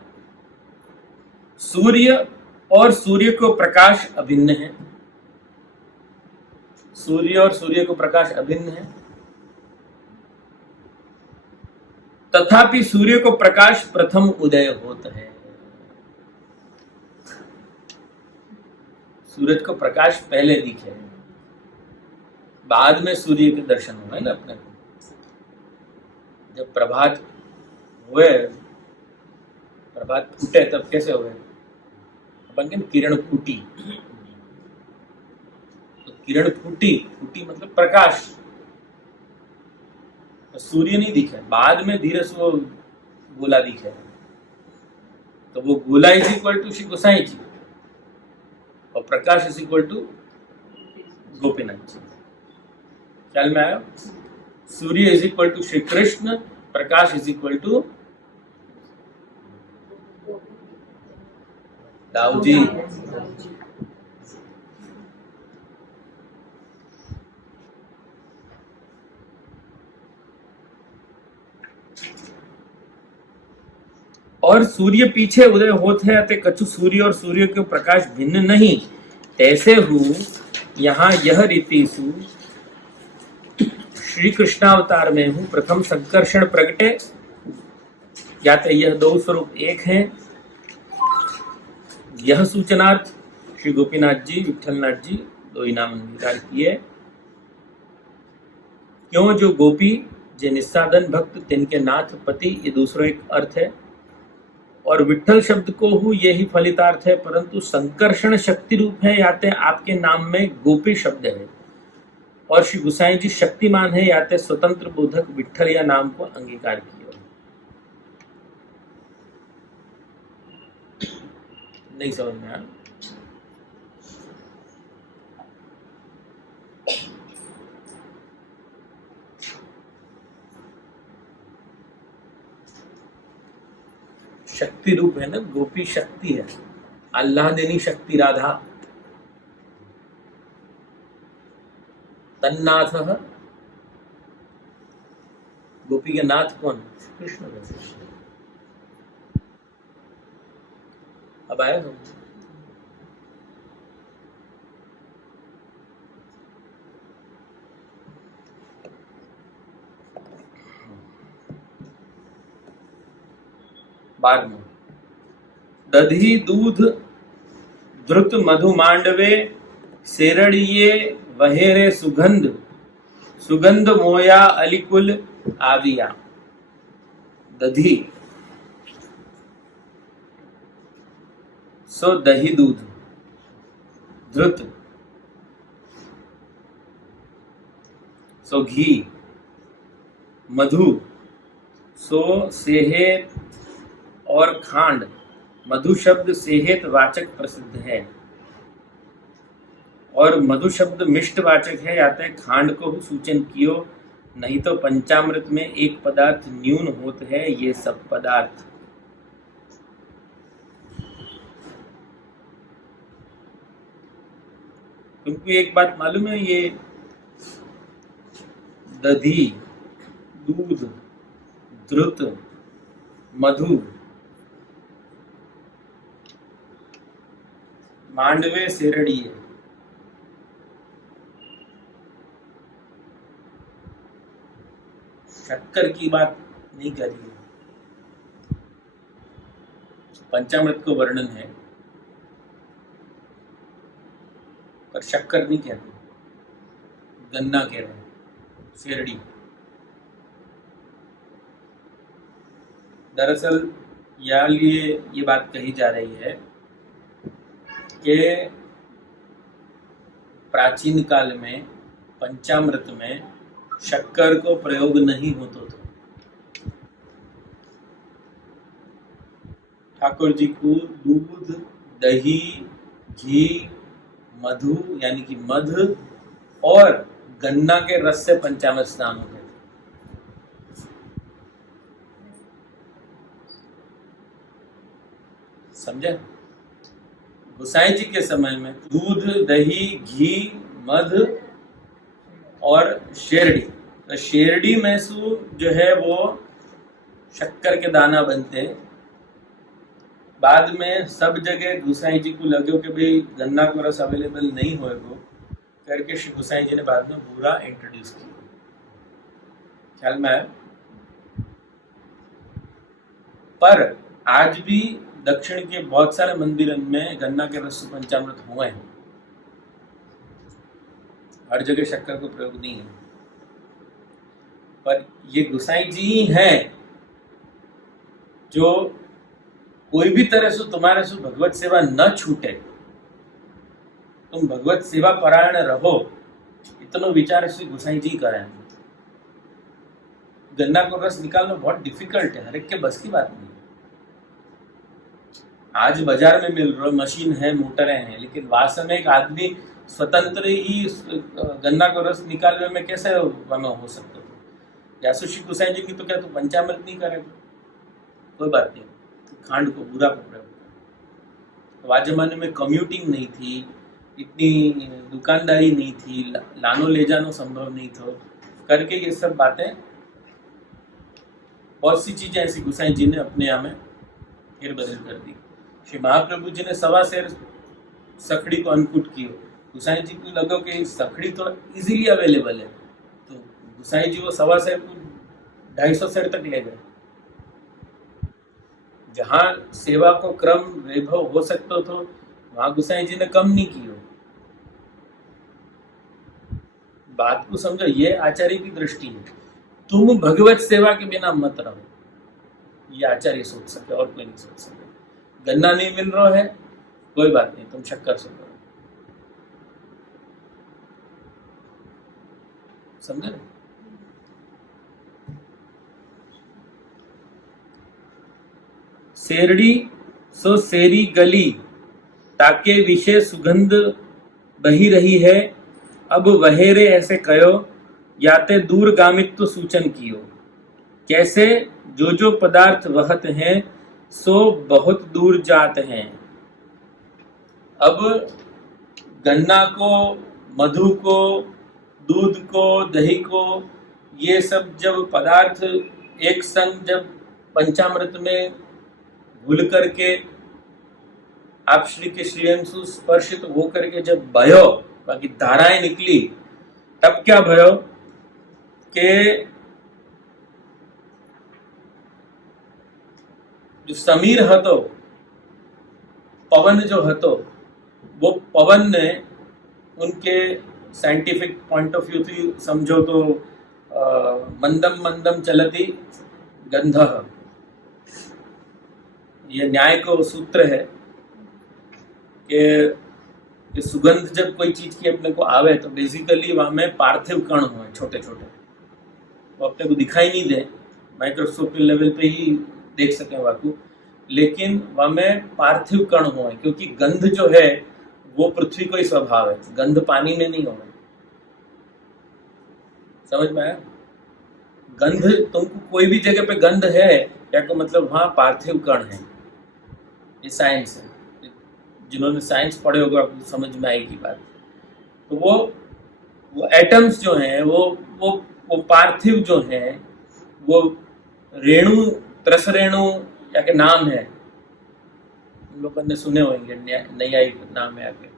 सूर्य और सूर्य को प्रकाश अभिन्न है। सूर्य और सूर्य को प्रकाश अभिन्न है। तथापि सूर्य को प्रकाश प्रथम उदय होता है। सूरज को प्रकाश पहले दिखे, बाद में सूर्य के दर्शन हुए ना अपने को। जब प्रभात हुए, प्रभात फूटे, तब कैसे हुए? अपन के किरण फूटी, तो किरण फूटी, फूटी मतलब प्रकाश, तो सूर्य नहीं दिखे, बाद में धीरे से वो गोला दिखे। तो वो गोला is equal to Shri Gosai ji और प्रकाश is equal to Gopinath ji. ख्याल में आया? सूर्य is equal to Shri Krishna, प्रकाश is equal to Dau ji. और सूर्य पीछे उदय होते हैं, अतः कछु सूर्य और सूर्य के प्रकाश भिन्न नहीं। तैसे हु यहाँ यह रीति सु श्री कृष्णावतार में हूँ प्रथम संकर्षण प्रगटे, या तो यह दो स्वरूप एक हैं। यह सूचनार्थ श्री गोपीनाथ जी, विठलनाथ जी दो ही नाम अंगीकार किए। क्यों जो गोपी जे निस्साधन भक्त तिनके नाथ पति, ये दूसरा एक अर्थ है। और विठल शब्द को हूँ यही फलितार्थ है, परंतु संकर्षण शक्ति रूप है, याते आपके नाम में गोपी शब्द है। और श्री गुसाई जी शक्तिमान है, याते स्वतंत्र बोधक विठल या नाम को अंगीकार किया। नहीं समझ में आया? शक्ति रूप है ना, गोपी शक्ति है, अल्लाह देनी शक्ति राधा। तन्नाथ, गोपी के नाथ कौन? कृष्ण। अब आया समझ? बाद में दधी दूध धृत मधु मांडवे, सेरड़िए वहेरे सुगंध, सुगंध मोया अलिकुल आविया। दधी सो दही दूध, धृत सो घी, मधु सो सेहत और खांड। मधु शब्द सेहत वाचक प्रसिद्ध है और मधु शब्द मिष्ट वाचक है, या तो खांड को सूचन कियो, नहीं तो पंचामृत में एक पदार्थ न्यून होते हैं, ये सब पदार्थ। तुमको एक बात मालूम है, ये दधी दूध धृत मधु मांडवे सेरड़िए, शक्कर की बात नहीं कर रही है, पंचामृत को वर्णन है, पर शक्कर नहीं कहते, गन्ना कह रहे हैं, सेरड़ी। दरअसल या लिए ये बात कही जा रही है कि प्राचीन काल में पंचामृत में शक्कर को प्रयोग नहीं होता था। ठाकुर जी को दूध, दही, घी, मधु यानी कि मध और गन्ना के रस से पंचामृत स्नान होते थे। समझे? गोसाई जी के समय में दूध, दही, घी, मध और शेरड़ी, तो शेरड़ी में से जो है वो शक्कर के दाना बनते। बाद में सब जगह गोसाई जी को लगे कि भाई गन्ना को रस अवेलेबल नहीं होएगा करके श्री गोसाई जी ने बाद में बूरा इंट्रोड्यूस किया। ख्याल में आया? पर आज भी दक्षिण के बहुत सारे मंदिरों में गन्ना के रस से पंचामृत हुए हैं। हर जगह शक्कर का प्रयोग नहीं है, पर ये गुसाई जी हैं जो कोई भी तरह से तुम्हारे से भगवत सेवा न छूटे, तुम भगवत सेवा परायण रहो, इतना विचार से गुसाई जी करें। गन्ना को रस निकालना बहुत डिफिकल्ट है, हर एक के बस की बात नहीं। आज बाजार में मिल रहा मशीन है, मोटरें हैं, लेकिन वास्तव में एक आदमी स्वतंत्र ही गन्ना को रस निकालने में कैसे हो सकता था? यासुशी गुसाई जी की तो क्या तो पंचामृत नहीं करेगा, कोई बात नहीं, खांड को बुरा को प्रयोग करेगा। तो आज जमाने में कम्यूटिंग नहीं थी, इतनी दुकानदारी नहीं थी, लानो ले जानो संभव नहीं था, करके ये सब बातें, बहुत सी चीजें ऐसी गुसाई जी ने अपने यहाँ में फेर बदल कर दी। श्री महाप्रभु जी ने 1.25 सेर सखड़ी को अन्नकूट की, गुसाई जी को लगा कि सखड़ी तो इजीली अवेलेबल है, तो गुसाई जी वो 1.25 सेर को 250 सेर तक ले गए। जहां सेवा को क्रम वैभव हो सकता तो वहां गुसाई जी ने कम नहीं की हो। बात को समझो, ये आचार्य की दृष्टि है। तुम भगवत सेवा के बिना मत रहो, ये आचार्य सोच सके और कोई नहीं सोच सके। गन्ना नहीं मिल रहा है, कोई बात नहीं, तुम शक्कर से करो, समझे? शेरड़ी सो सेरी गली, ताके विषय सुगंध बही रही है, अब वहेरे ऐसे कयो, याते दूर गामित्व सूचन कियो। कैसे जो जो पदार्थ वहत हैं, सो बहुत दूर जात हैं। अब गन्ना को, मधु को, दूध को, दही को, ये सब जब पदार्थ एक संग जब पंचामृत में घुल करके आप श्री के श्रीअंशु स्पर्शित हो करके जब भयो, बाकी धाराएं निकली, तब क्या भयो के जो समीर हतो, पवन जो हतो, वो पवन ने उनके साइंटिफिक पॉइंट ऑफ व्यू थी समझो तो मंदम मंदम चलती गंधः, ये न्याय को सूत्र है कि सुगंध जब कोई चीज की अपने को आवे तो बेसिकली वहां में पार्थिव कण हो छोटे छोटे, वो अपने को दिखाई नहीं दे, माइक्रोस्कोप के लेवल पे ही देख सके वाकू, लेकिन वहां में पार्थिव कण हो, क्योंकि गंध जो है वो पृथ्वी को ही स्वभाव है, गंध पानी में नहीं होना। समझ में आया? गंध तुमको कोई भी जगह पे गंध है या तो मतलब वहां पार्थिव कण है, ये साइंस है। जिन्होंने साइंस पढ़े होगा आपको समझ में आएगी बात। तो वो एटम्स जो हैं वो पार्थिव जो हैं, वो रेणु, त्रस रेणु या के नाम है, हम लोगों ने सुने होंगे, नई नाम है आगे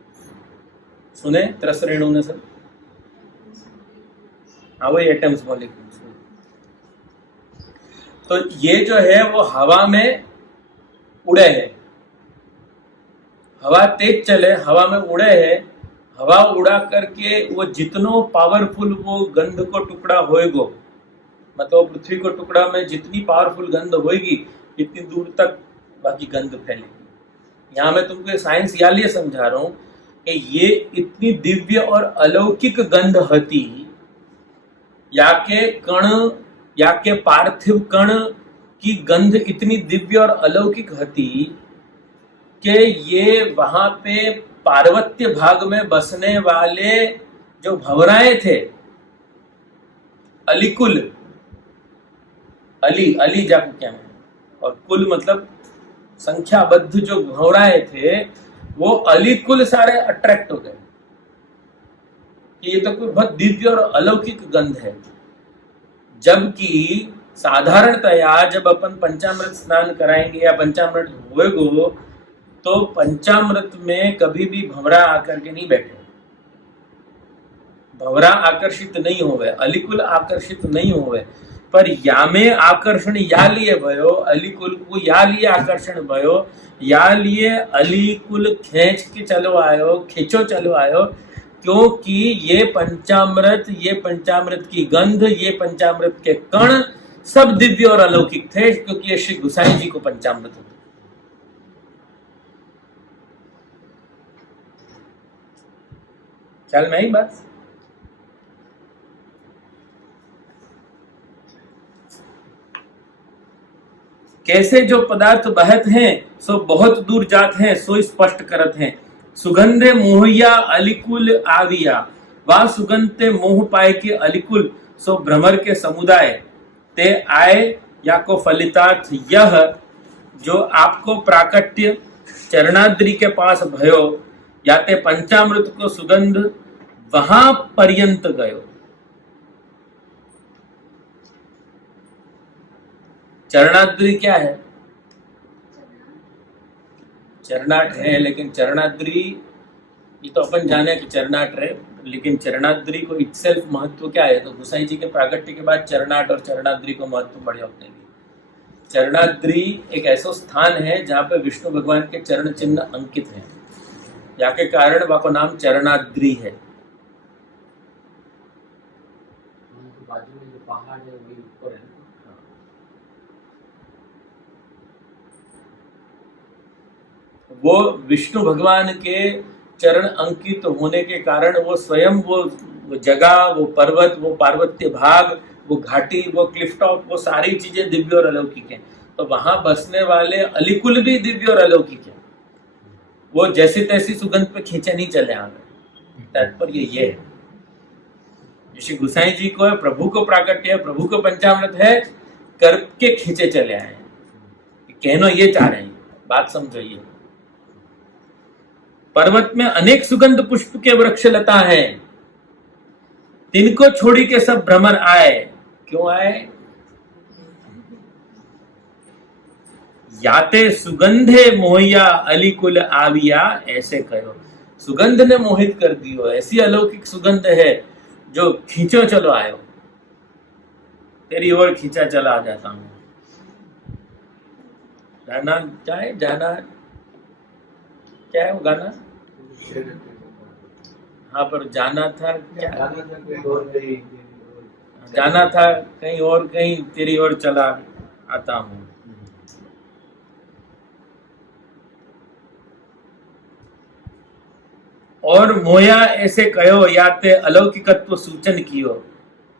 सुने, त्रस रेणु ने सर, हाँ वही एटम्स मॉलिक्यूल्स। तो ये जो है वो हवा में उड़े है, हवा तेज चले, हवा में उड़े है, हवा उड़ा करके वो जितनो पावरफुल वो गंध को टुकड़ा होएगो, मतलब पृथ्वी को टुकड़ा में जितनी पावरफुल गंध होएगी इतनी दूर तक बाकी गंध फैलेगी। यहाँ मैं तुमको साइंस या लिए समझा रहा हूं कि ये इतनी दिव्य और अलौकिक गंध हती, या के कण या के पार्थिव कण की गंध इतनी दिव्य और अलौकिक हती कि ये वहां पे पार्वत्य भाग में बसने वाले जो भंवराए थे, अलीकुल, अली जाको क्या है, और कुल मतलब संख्याबद्ध जो भंवराए थे, वो अलीकुल सारे अट्रैक्ट हो गए कि ये तो कोई बहुत दिव्य और अलौकिक गंध है। जबकि साधारणतया जब अपन पंचामृत स्नान कराएंगे या पंचामृत होएगो, तो पंचामृत में कभी भी भंवरा आकर के नहीं बैठे, भंवरा आकर्षित नहीं होवे, अलिकुल आकर्षित नहीं होवे, पर यामे आकर्षण या लिए भयो, अलीकुल को या लिए आकर्षण भयो, या लिए अलीकुल खींच के चलो आयो, खींचो चलो आयो, क्योंकि ये पंचामृत की गंध, ये पंचामृत के कण सब दिव्य और अलौकिक थे, क्योंकि ये श्री गुसाई जी को पंचामृत होते। ख्याल में आई बात? कैसे जो पदार्थ बहत हैं सो बहुत दूर जात हैं, सो स्पष्ट करत हैं। सुगंधे मोहिया अलिकुल आविया, वा सुगंधे मोह पाए के अलिकुल सो भ्रमर के समुदाय ते आए, या को फलितार्थ यह जो आपको प्राकट्य चरणाद्रि के पास भयो, या ते पंचामृत को सुगंध वहां पर्यंत गयो। चरणाद्रि क्या है? चरणाट है, लेकिन चरणाद्रि ये तो अपन जाने कि चरणाट है, लेकिन चरणाद्रि को इटसेल्फ महत्व क्या है? तो गुसाई जी के प्राकट्य के बाद चरणाट और चरणाद्रि को महत्व बढ़िया होते हैं। चरणाद्रि एक ऐसा स्थान है जहाँ पे विष्णु भगवान के चरण चिन्ह अंकित हैं, या के कारण वहाँ को नाम चरणाद्रि है। बाजू में जो पहाड़ है वही ऊपर है। वो विष्णु भगवान के चरण अंकित होने के कारण वो स्वयं वो जगह, वो पर्वत, वो पार्वत्य भाग, वो घाटी, वो क्लिफ टॉप, वो सारी चीजें दिव्य और अलौकिक हैं। तो वहां बसने वाले अलिकुल भी दिव्य और अलौकिक है। वो जैसी तैसी सुगंध पे खींचे नहीं चले आ गए। तात्पर्य ये है, श्री गुसाई जी को है, प्रभु को प्राकट्य है, प्रभु को पंचामृत है, करके खींचे चले आए। कहना ये चाह रहे हैं, बात समझो। ये पर्वत में अनेक सुगंध पुष्प के वृक्ष लता हैं, तिनको छोड़ी के सब भ्रमर आए। क्यों आए? याते सुगंधे मोहिया अलिकुल आविया, ऐसे कहो। सुगंध ने मोहित कर दियो, ऐसी अलौकिक सुगंध है जो खींचो चलो आयो, तेरी ओर खींचा चला आ जाता हूं। जाना चाहे, जाना क्या है वो गाना? हाँ, पर जाना था क्या? जाना था कहीं और, कहीं तेरी ओर चला आता हूं। और मोया ऐसे कहो, याते अलौकिकत्व सूचन कियो।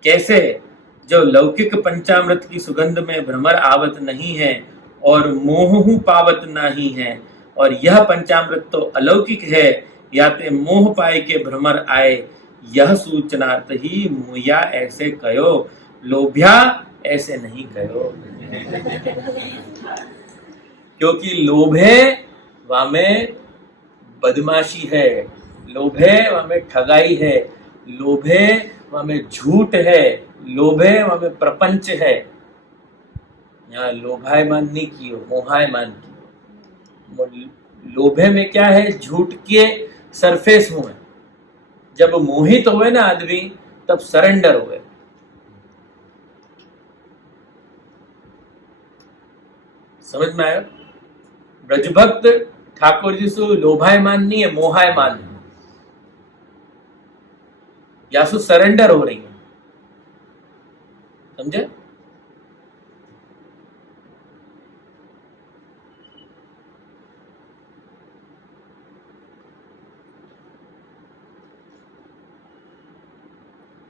कैसे? जो लौकिक पंचामृत की सुगंध में भ्रमर आवत नहीं है और मोहहु पावत नहीं है, और यह पंचामृत तो अलौकिक है, याते मोह पाए के भ्रमर आए, यह सूचनार्थ ही मोया ऐसे कहो, लोभ्या ऐसे नहीं कहो। क्योंकि लोभे वामे बदमाशी है, लोभे वामे ठगाई है, लोभे वामे झूठ है, लोभे वामे प्रपंच है। यहाँ लोभायमान नहीं कियो, मोहायमान कियो। लोभे में क्या है? झूठ के सरफेस हुए। जब मोहित हुए ना आदमी, तब सरेंडर हुए। समझ में आया? ब्रजभक्त ठाकुर जी से लोभायमान नहीं है, मोहायमान है, या सो सरेंडर हो रही है। समझे?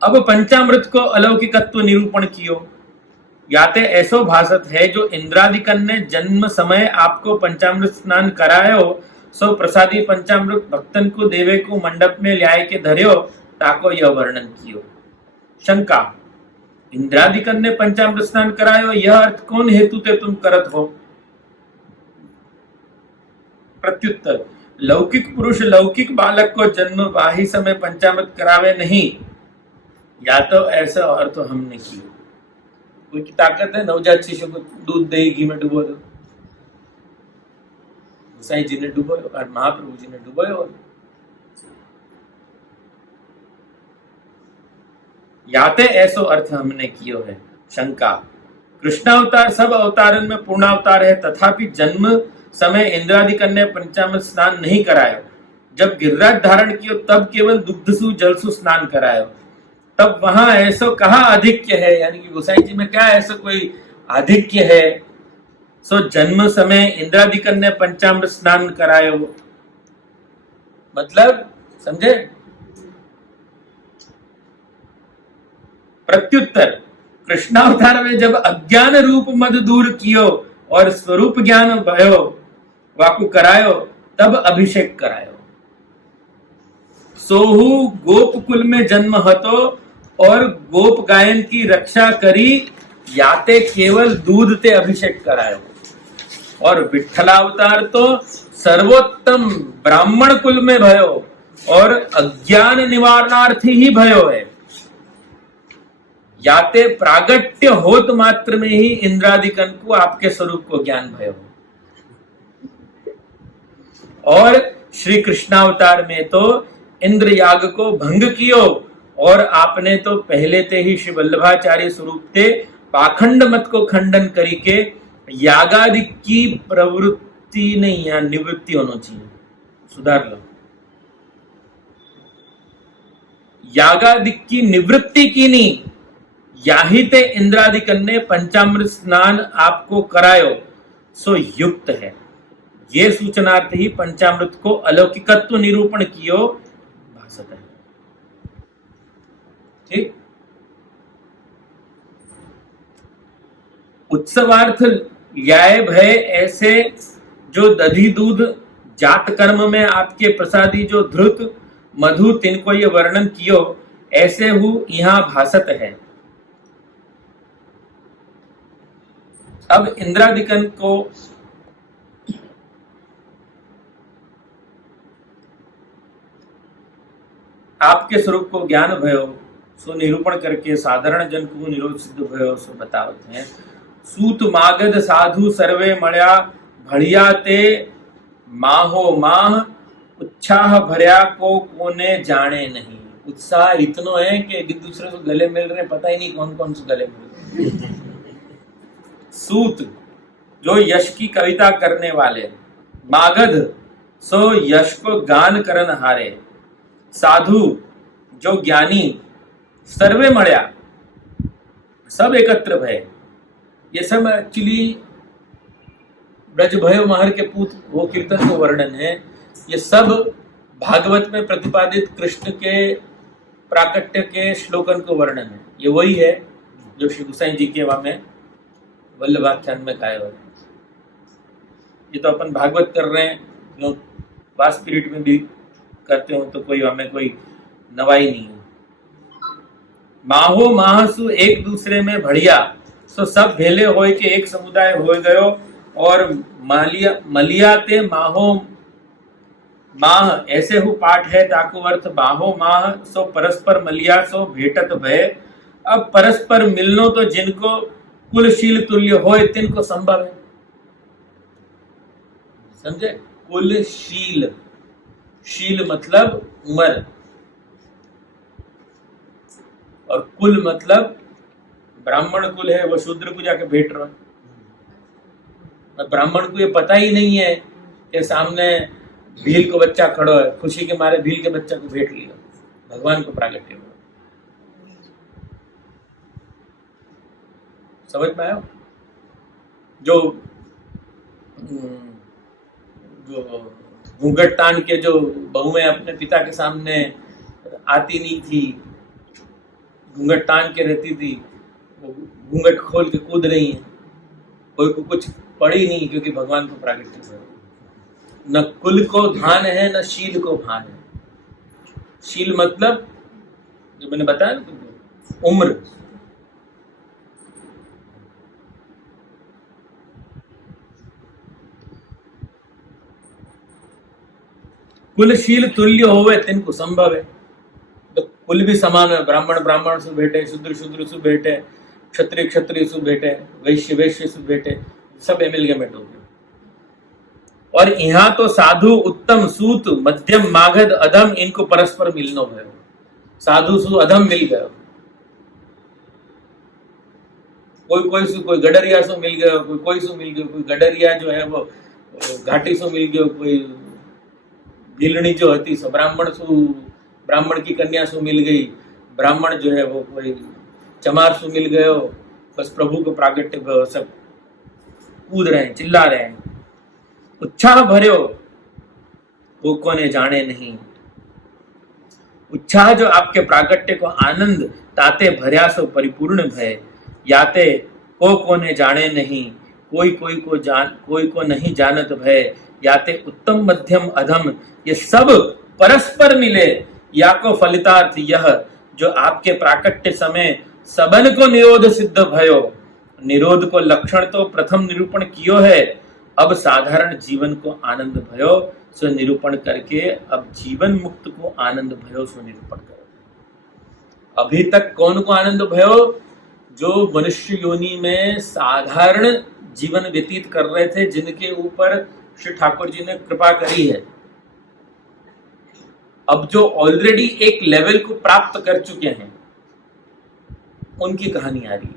अब पंचामृत को अलौकिकत्व निरूपण कियो। याते ऐसो भाषत है, जो इंद्रादिकन ने जन्म समय आपको पंचामृत स्नान करायो, सो प्रसादी पंचामृत भक्तन को देवे को मंडप में ल्याय के धर्यो, ताको यह वर्णन कियो। शंका, इंद्रादिकन ने पंचामृत स्नान करायो, यह अर्थ कौन हेतु ते तुम करत हो? प्रत्युत्तर, लौकिक पुरुष लौकिक बालक को जन्म वाही समय पंचामृत करावे नहीं, या तो ऐसा अर्थ हमने किया। कोई की ताकत है नवजात शिशु को दूध दही घी में डुबो दो? गुसाई जी ने डुबोयो और महाप्रभु जी ने डुबोयो। याते ऐसो अर्थ हमने कियो है। शंका। कृष्णावतार सब अवतारन में पूर्णावतार है, तथापि जन्म समय इंद्रादि कन्या पंचामृत स्नान नहीं करायो। जब गिरिराज धारण कियो तब केवल दुग्धसु जलसु स्नान करायो। तब वहां ऐसा कहा आधिक्य है, यानी कि गोसाई जी में क्या ऐसा कोई आधिक्य है? सो जन्म समय इंद्रादि कन्या पंचामृत स्नान करायो, मतलब समझे? प्रत्युत्तर, कृष्णावतार में जब अज्ञान रूप मद दूर कियो और स्वरूप ज्ञान भयो वाकु करायो, तब अभिषेक करायो। सोहु गोप कुल में जन्म हतो और गोप गायन की रक्षा करी, याते केवल दूध ते अभिषेक करायो। और विठ्ठलावतार तो सर्वोत्तम ब्राह्मण कुल में भयो और अज्ञान निवारणार्थी ही भयो है। याते प्रागट्य होत मात्र में ही इंद्रादिकन को आपके स्वरूप को ज्ञान भयो। और श्री कृष्णावतार में तो इंद्र याग को भंग कियो और आपने तो पहले ते ही श्री वल्लभाचार्य स्वरूप ते पाखंड मत को खंडन करी के यागादि की प्रवृत्ति नहीं, या निवृत्ति होना चाहिए, सुधार लो। यागादि की निवृत्ति की नहीं, याही ते इंद्रादिकन ने पंचामृत स्नान आपको करायो, सो युक्त है। ये सूचनार्थ ही पंचामृत को अलौकिकत्व निरूपण कियो भाषत है। ठीक। उत्सवार्थ ल्याय भय ऐसे जो दधी दूध जात कर्म में आपके प्रसादी जो धृत मधु तिनको ये वर्णन कियो, ऐसे हु यहां भाषत है। अब इंद्रादिकन को आपके स्वरूप को ज्ञान भयो, सो निरूपण करके साधारण जन को निरोध सिद्ध भयो, सो बतावते हैं। सूत मागध साधु सर्वे मळ्या भड़िया ते माहो माह, उत्साह भर्या को कोने जाने नहीं। उत्साह इतनो है कि एक दूसरे को गले मिल रहे, पता ही नहीं कौन कौन से गले मिल रहे। सूत जो यश की कविता करने वाले, मागध सो यश को गान करन हारे, साधु जो ज्ञानी, सर्वे मळ्या सब एकत्र भय। ये सब एक्चुअली ब्रज भयो महर के पूत वो कीर्तन को वर्णन है। ये सब भागवत में प्रतिपादित कृष्ण के प्राकट्य के श्लोकन को वर्णन है। ये वही है जो श्री गोसाई जी के वहां में वल्लभाख्यान में गाया हुआ है। ये तो अपन भागवत कर रहे हैं, जो वास पीरियड में भी करते हो तो कोई हमें कोई नवाई नहीं है। माहो माहसु एक दूसरे में भड़िया, सो सब भेले होए के एक समुदाय हो गयो। और मलिया ते माहो माह ऐसे हु पाठ है, ताको अर्थ बाहो माह सो परस्पर मलिया सो भेटत भय। अब परस्पर मिलनो तो जिनको कुलशील तुल्य होए तिनको संभव है। समझे? कुलशील, शील मतलब उम्र, और कुल मतलब ब्राह्मण कुल है, वो शूद्र को जाके भेंट रहा है। ब्राह्मण को ये पता ही नहीं है कि सामने भील को बच्चा खड़ो है, खुशी के मारे भील के बच्चा को भेंट लिया, भगवान को प्रागट्य हुआ। समझ में आया? जो घूंघट तान के जो बहुएं अपने पिता के सामने आती नहीं थी, घूंघट तान के रहती थी, वो घूंघट खोल के कूद रही है, कोई को कुछ पड़ी नहीं, क्योंकि भगवान को प्रागट्य हुआ। न कुल को भान है न शील को भान है। शील मतलब जो मैंने बताया ना तुमको, उम्र। कुलशील तुल्य होवे तिनको संभव है। तो कुल भी समान है, ब्राह्मण ब्राह्मण से भेटे, शूद्र शूद्र से भेटे, क्षत्रिय क्षत्रिय से भेटे, वैश्य वैश्य से भेटे, सब एमिलगेमेट हो गए। और यहाँ तो साधु उत्तम सूत मध्यम मागध अधम इनको परस्पर मिलनो है। साधु सु अधम मिल गए। कोई गडरिया सो मिल गयो, कोई सो मिल गयो, कोई गडरिया जो है वो घाटी सो मिल गयो, कोई भीलनी जो हती सो ब्राह्मण की कन्या सो मिल गई, ब्राह्मण जो है वो कोई चमार सो मिल गयो, बस प्रभु को प्रागट्य सब कूद रहे हैं, चिल्ला रहे हैं, उत्साह भर्यो वो कोने जाने नहीं। उत्साह जो आपके प्रागट्य को आनंद ताते भर्या सो परिपूर्ण भय, याते कोने जाने नहीं, कोई को नहीं जानत भय, याते उत्तम मध्यम अधम ये सब परस्पर मिले, या को फलितार्थ यह जो आपके प्राकट्य समय सबन को निरोध सिद्ध भयो। निरोध को लक्षण तो प्रथम निरूपण कियो है, अब साधारण जीवन को आनंद भयो सो निरूपण करके अब जीवन मुक्त को आनंद भयो सो निरूपण करो। अभी तक कौन को आनंद भयो? जो मनुष्य योनि में साधारण जीवन व्यतीत कर रहे थे, जिनके ऊपर श्री ठाकुर जी ने कृपा करी है। अब जो ऑलरेडी एक लेवल को प्राप्त कर चुके हैं, उनकी कहानी आ रही है।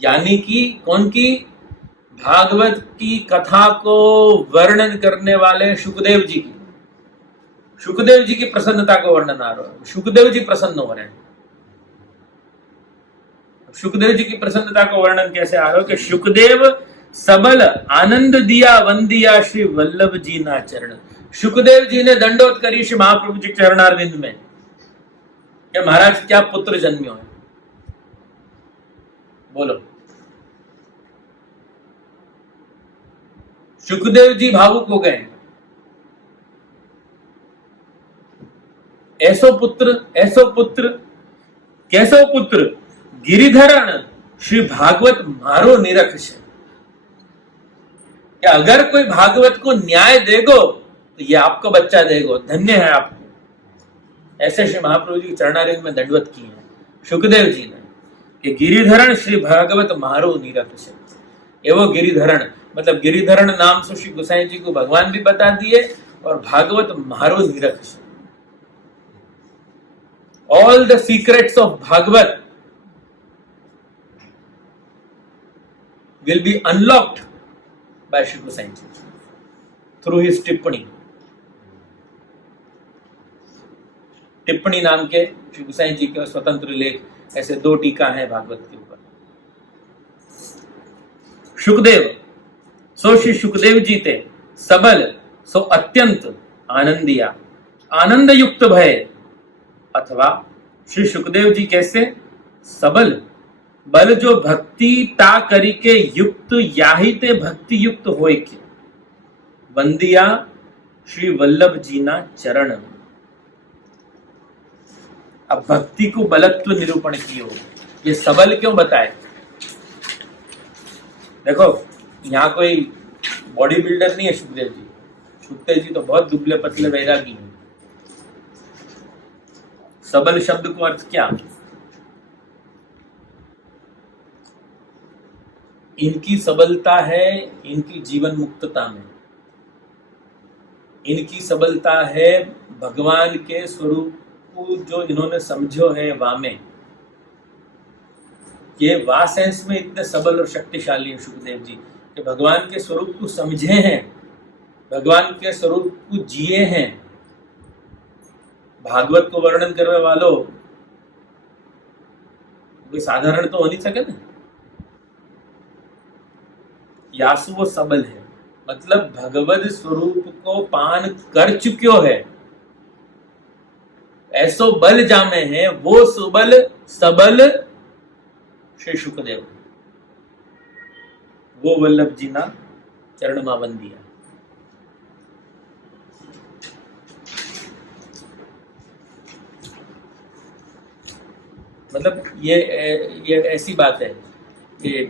यानी कि कौन की? भागवत की कथा को वर्णन करने वाले सुखदेव जी की, सुखदेव जी की प्रसन्नता को वर्णन आ रहा है। सुखदेव जी प्रसन्न हो रहे हैं। सुखदेव जी की प्रसन्नता को वर्णन कैसे आ रहा है कि सुखदेव सबल आनंद दिया वंदिया श्री वल्लभ जी ना चरण। सुखदेव जी ने दंडोत करी श्री महाप्रभु जी चरणारविंद में कि महाराज क्या पुत्र जन्म्यो है, बोलो। सुखदेव जी भावुक हो गए। ऐसो पुत्र कैसो पुत्र गिरिधरण श्री भागवत मारो निरक्ष। कि अगर कोई भागवत को न्याय देगो तो ये आपको बच्चा देगो, धन्य है आपको। ऐसे श्री महाप्रभु जी चरणारविंद में दंडवत की है सुखदेव जी ने कि गिरिधरण श्री भागवत मारो निरक्ष। ये वो गिरिधरण, मतलब गिरिधरण नाम से श्री गोसाई जी को भगवान भी बता दिए और भागवत मारो निरक्ष। All the secrets of Bhagavat will be unlocked by Shri Gosai Ji through his टिप्पणी। टिप्पणी नाम के श्री गोसाई जी के स्वतंत्र लेख, ऐसे 2 टीका हैं भागवत के ऊपर। सुखदेव सो श्री सुखदेव जी ते सबल सो अत्यंत आनंदिया आनंद युक्त भय, अथवा श्री सुखदेव जी कैसे सबल बल जो भक्ति ता करी के युक्त याही ते भक्ति युक्त होय के वंदिया श्री वल्लभ जी ना चरण। अब भक्ति को बलत्व निरूपण कियो। ये सबल क्यों बताए? देखो यहाँ कोई बॉडी बिल्डर नहीं है सुखदेव जी। सुखदेव जी तो बहुत दुबले पतले वैरागी हैं। सबल शब्द को अर्थ क्या? इनकी सबलता है इनकी जीवन मुक्तता में। इनकी सबलता है भगवान के स्वरूप को जो इन्होंने समझो है वामे। ये वा सेंस में इतने सबल और शक्तिशाली हैं सुखदेव जी कि भगवान के स्वरूप को समझे हैं, भगवान के स्वरूप को जिए हैं। भागवत को वर्णन करने वालों कोई साधारण तो हो नहीं सके ना। यासु वो सबल है, मतलब भगवत स्वरूप को पान कर चुक्यो है। ऐसो बल जामे है वो सुबल सबल श्री सुखदेव, वो वल्लभ जी ना चरण में वंदिया। मतलब ये ऐसी बात है कि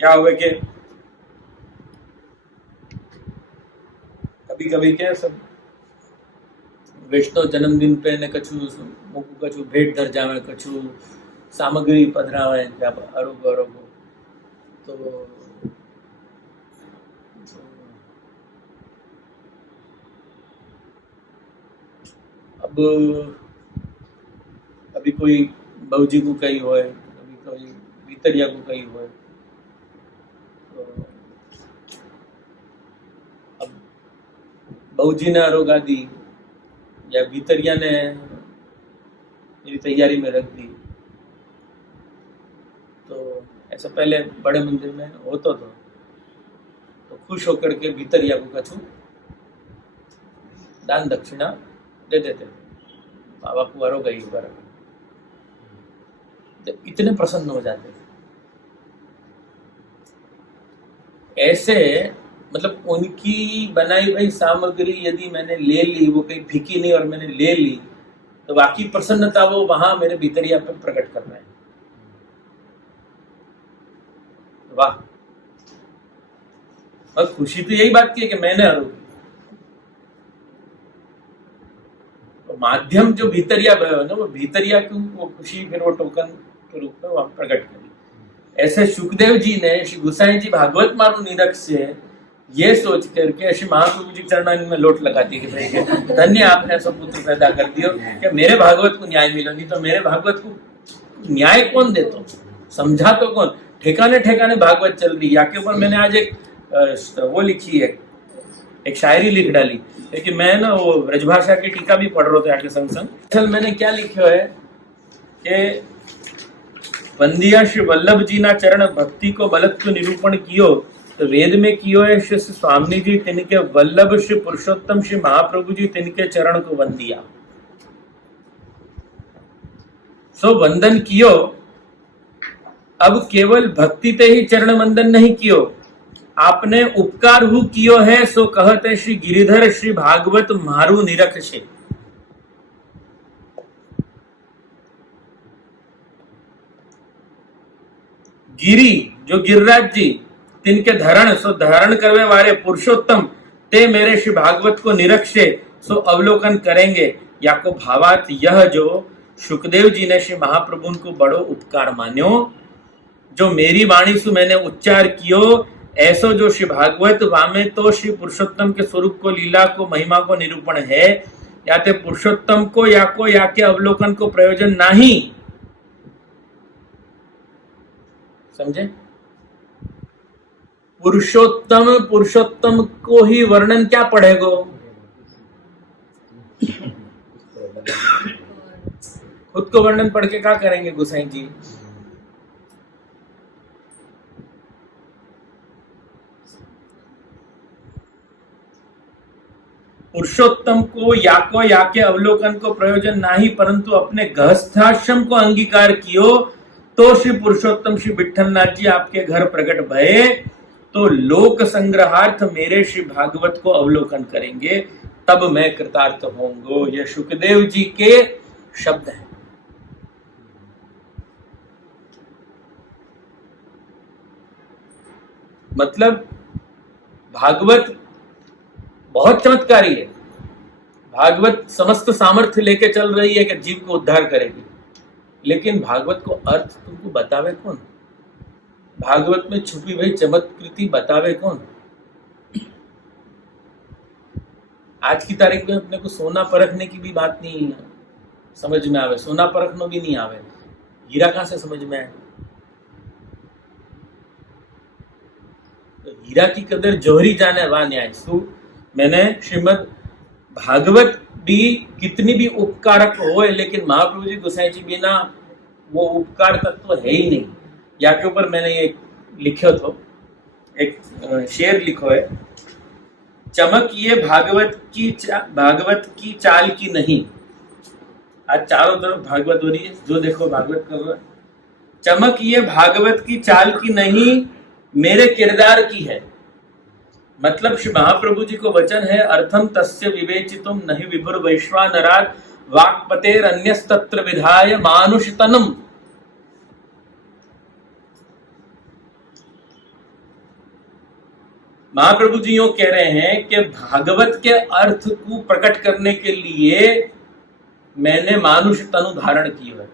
क्या हुआ कि कभी कभी क्या सब वैष्णव जन्मदिन पे ने कछु भेंट धर जावे, कछु सामग्री पधरावे अरोगो तो अब अभी कोई बहू जी को कही होए, अभी कोई भीतरिया को कही हुए। तो अब बहुजी ने आरोगा दी या भीतरिया ने मेरी तैयारी में रख दी। तो ऐसा पहले बड़े मंदिर में होता था, तो खुश होकर के भीतरिया को कछु दान दक्षिणा दे देते, बाबा को आरोगा ही बार इतने प्रसन्न हो जाते थे। ऐसे मतलब उनकी बनाई हुई सामग्री यदि मैंने ले ली, वो कहीं फीकी नहीं और मैंने ले ली, तो बाकी प्रसन्नता वो वहां मेरे भीतरिया पे प्रकट कर रहे हैं। वाह, और खुशी तो यही बात की है कि मैंने आरोगी। तो माध्यम जो भीतरिया ना, वो भीतरिया की वो खुशी फिर वो टोकन के रूप में वहां प्रकट करी। ऐसे सुखदेव जी ने श्री गोसाई जी भागवत मारू निरख से ये सोच करके श्री महाप्रभु जी चरण में लोट लगाती कि भाई धन्य आपने ऐसा पुत्र पैदा कर दियो कि मेरे भागवत को न्याय मिलो। नहीं तो मेरे भागवत को न्याय कौन दे, तो समझा तो कौन। ठेकाने ठेकाने भागवत चल रही, या के ऊपर मैंने आज एक वो लिखी है, एक शायरी लिख डाली, लेकिन मैं ना वो ब्रजभाषा की टीका भी पढ़ रहा था आगे संग संग। असल मैंने क्या लिखा है कि वंदिया श्री वल्लभ जी ना चरण भक्ति को बलत्व निरूपण कियो, तो वेद में कियो है श्री स्वामी जी तिनके वल्लभ श्री पुरुषोत्तम श्री महाप्रभु जी तिनके चरण को वंदिया। सो वंदन कियो, अब केवल भक्ति ते ही चरण वंदन नहीं कियो, आपने उपकार हु कियो है, सो कहते श्री गिरिधर श्री भागवत मारू निरख से। गिरी जो गिरिराज जी तिनके धरण, सो धारण करवे वाले पुरुषोत्तम ते मेरे श्री भागवत को निरक्षे, सो अवलोकन करेंगे। या को भावात यह जो सुखदेव जी ने श्री महाप्रभु को बड़ो उपकार मान्यो, जो मेरी वाणी से मैंने उच्चार कियो, ऐसो जो श्री भागवत वामे तो श्री पुरुषोत्तम के स्वरूप को, लीला को, महिमा को निरूपण है, या ते पुरुषोत्तम को या के अवलोकन को प्रयोजन नहीं। समझे? पुरुषोत्तम को ही वर्णन क्या पढ़ेगो? खुद को वर्णन पढ़ के क्या करेंगे गोसाई जी? पुरुषोत्तम को या के अवलोकन को प्रयोजन नहीं, परंतु अपने गृहस्थाश्रम को अंगीकार कियो, तो श्री पुरुषोत्तम श्री विठ्ठलनाथ जी आपके घर प्रकट भये, तो लोक संग्रहार्थ मेरे श्री भागवत को अवलोकन करेंगे, तब मैं कृतार्थ होंगो। ये सुखदेव जी के शब्द हैं। मतलब भागवत बहुत चमत्कारी है। भागवत समस्त सामर्थ्य लेके चल रही है कि जीव को उद्धार करेगी, लेकिन भागवत को अर्थ तुमको बतावे कौन? भागवत में छुपी हुई चमत्कृति बतावे कौन? आज की तारीख में अपने को सोना परखने की भी बात नहीं समझ में आवे, सोना परखना भी नहीं आवे, हीरा कहां से समझ में आए? तो हीरा की कदर जोहरी जाने वाह न्याय सु। मैंने श्रीमद भागवत भी कितनी भी उपकारक हो, लेकिन महाप्रभु जी गोसाई जी बिना वो उपकार तत्व है ही नहीं। या के ऊपर मैंने ये लिखो तो एक शेर लिखो है, चमक ये भागवत की चाल की नहीं। आज चारों तरफ भागवत हो रही है, जो देखो भागवत कर रहा है। चमक ये भागवत की चाल की नहीं, मेरे किरदार की है। मतलब श्री महाप्रभु जी को वचन है, अर्थम तस्य विवेचितुम नहीं विभुर वैश्वानरात् वाक्पतेर अन्यस्तत्र विधाय मानुष तनम। महाप्रभु जी यूं कह रहे हैं कि भागवत के अर्थ को प्रकट करने के लिए मैंने मानुष तनु धारण की है।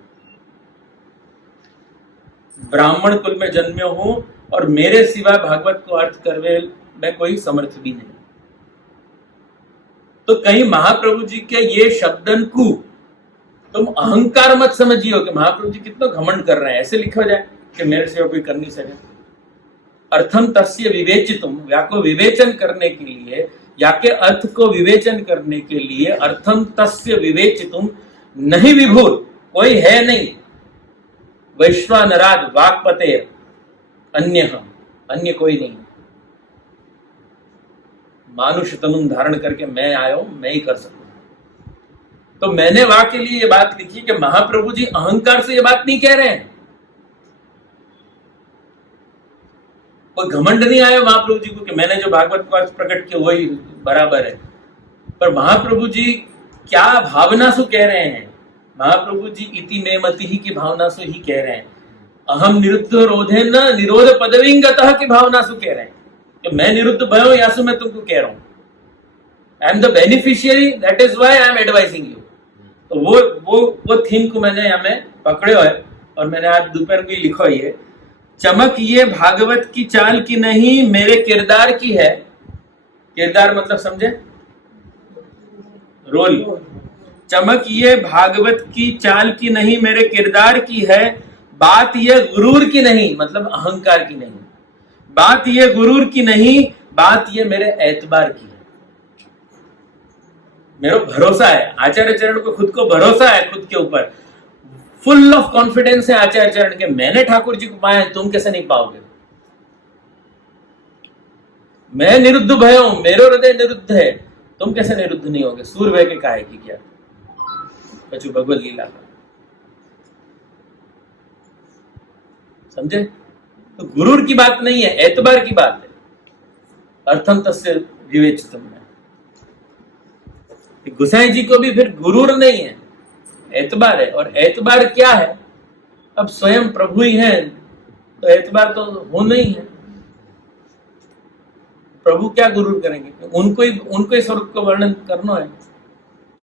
ब्राह्मण कुल में जन्मे हूं और मेरे सिवा भागवत को अर्थ करवे में कोई समर्थ भी नहीं। तो कहीं महाप्रभु जी के ये शब्दन को तुम अहंकार मत समझियो कि महाप्रभु जी कितना घमंड कर रहे हैं, ऐसे लिखा जाए। कि मेरे से कोई कर नहीं सके। अर्थम तस्य विवेचितुम, या को विवेचन करने के लिए, या के अर्थ को विवेचन करने के लिए, अर्थम तस्य विवेचितुम नहीं विभूर, कोई है नहीं, वैश्वानराद वाक्पते अन्य हम, अन्य कोई नहीं। मानुष तनु धारण करके मैं आया हूं, मैं ही कर सकूं। तो मैंने वहां के लिए ये बात लिखी कि महाप्रभु जी अहंकार से ये बात नहीं कह रहे हैं, कोई घमंड नहीं आया महाप्रभु जी को कि मैंने जो भागवत को प्रकट किया वही बराबर है। पर महाप्रभु जी क्या भावना से कह रहे हैं? महाप्रभु जी इति में मति ही की भावना से ही कह रहे हैं। अहम निरुद्ध रोधे न निरोध पदविंगतः की भावना से कह रहे हैं कि मैं निरुद्ध भयो या से मैं तुमको कह रहा हूं, I am the beneficiary, that is why I am advising you. तो वो थीम को मैंने यहाँ में पकड़े है और मैंने आज दोपहर को लिखो है, चमक ये भागवत की चाल की नहीं मेरे किरदार की है। किरदार मतलब समझे? रोल। चमक ये भागवत की चाल की नहीं मेरे किरदार की है, बात ये गुरूर की नहीं, मतलब अहंकार की नहीं, बात ये गुरूर की नहीं, बात ये मेरे एतबार की है। मेरा भरोसा है, आचार्य चरण को खुद को भरोसा है खुद के ऊपर, फुल ऑफ कॉन्फिडेंस है आचार्य चरण के, मैंने ठाकुर जी को पाया, तुम कैसे नहीं पाओगे? मैं निरुद्ध भय हूं, मेरो हृदय निरुद्ध है, तुम कैसे निरुद्ध नहीं होगे? सूर्य भय के काहे की क्या बचू भगवत लीला का, समझे? तो गुरूर की बात नहीं है, एतबार की बात है। अर्थम तस्य विवेचितम है। गोसाई जी को भी फिर गुरूर नहीं है, एतबार है। और एतबार क्या है? अब स्वयं प्रभु ही है तो एतबार तो होना ही है। प्रभु क्या गुरूर करेंगे? उनको ही स्वरूप को वर्णन करना है।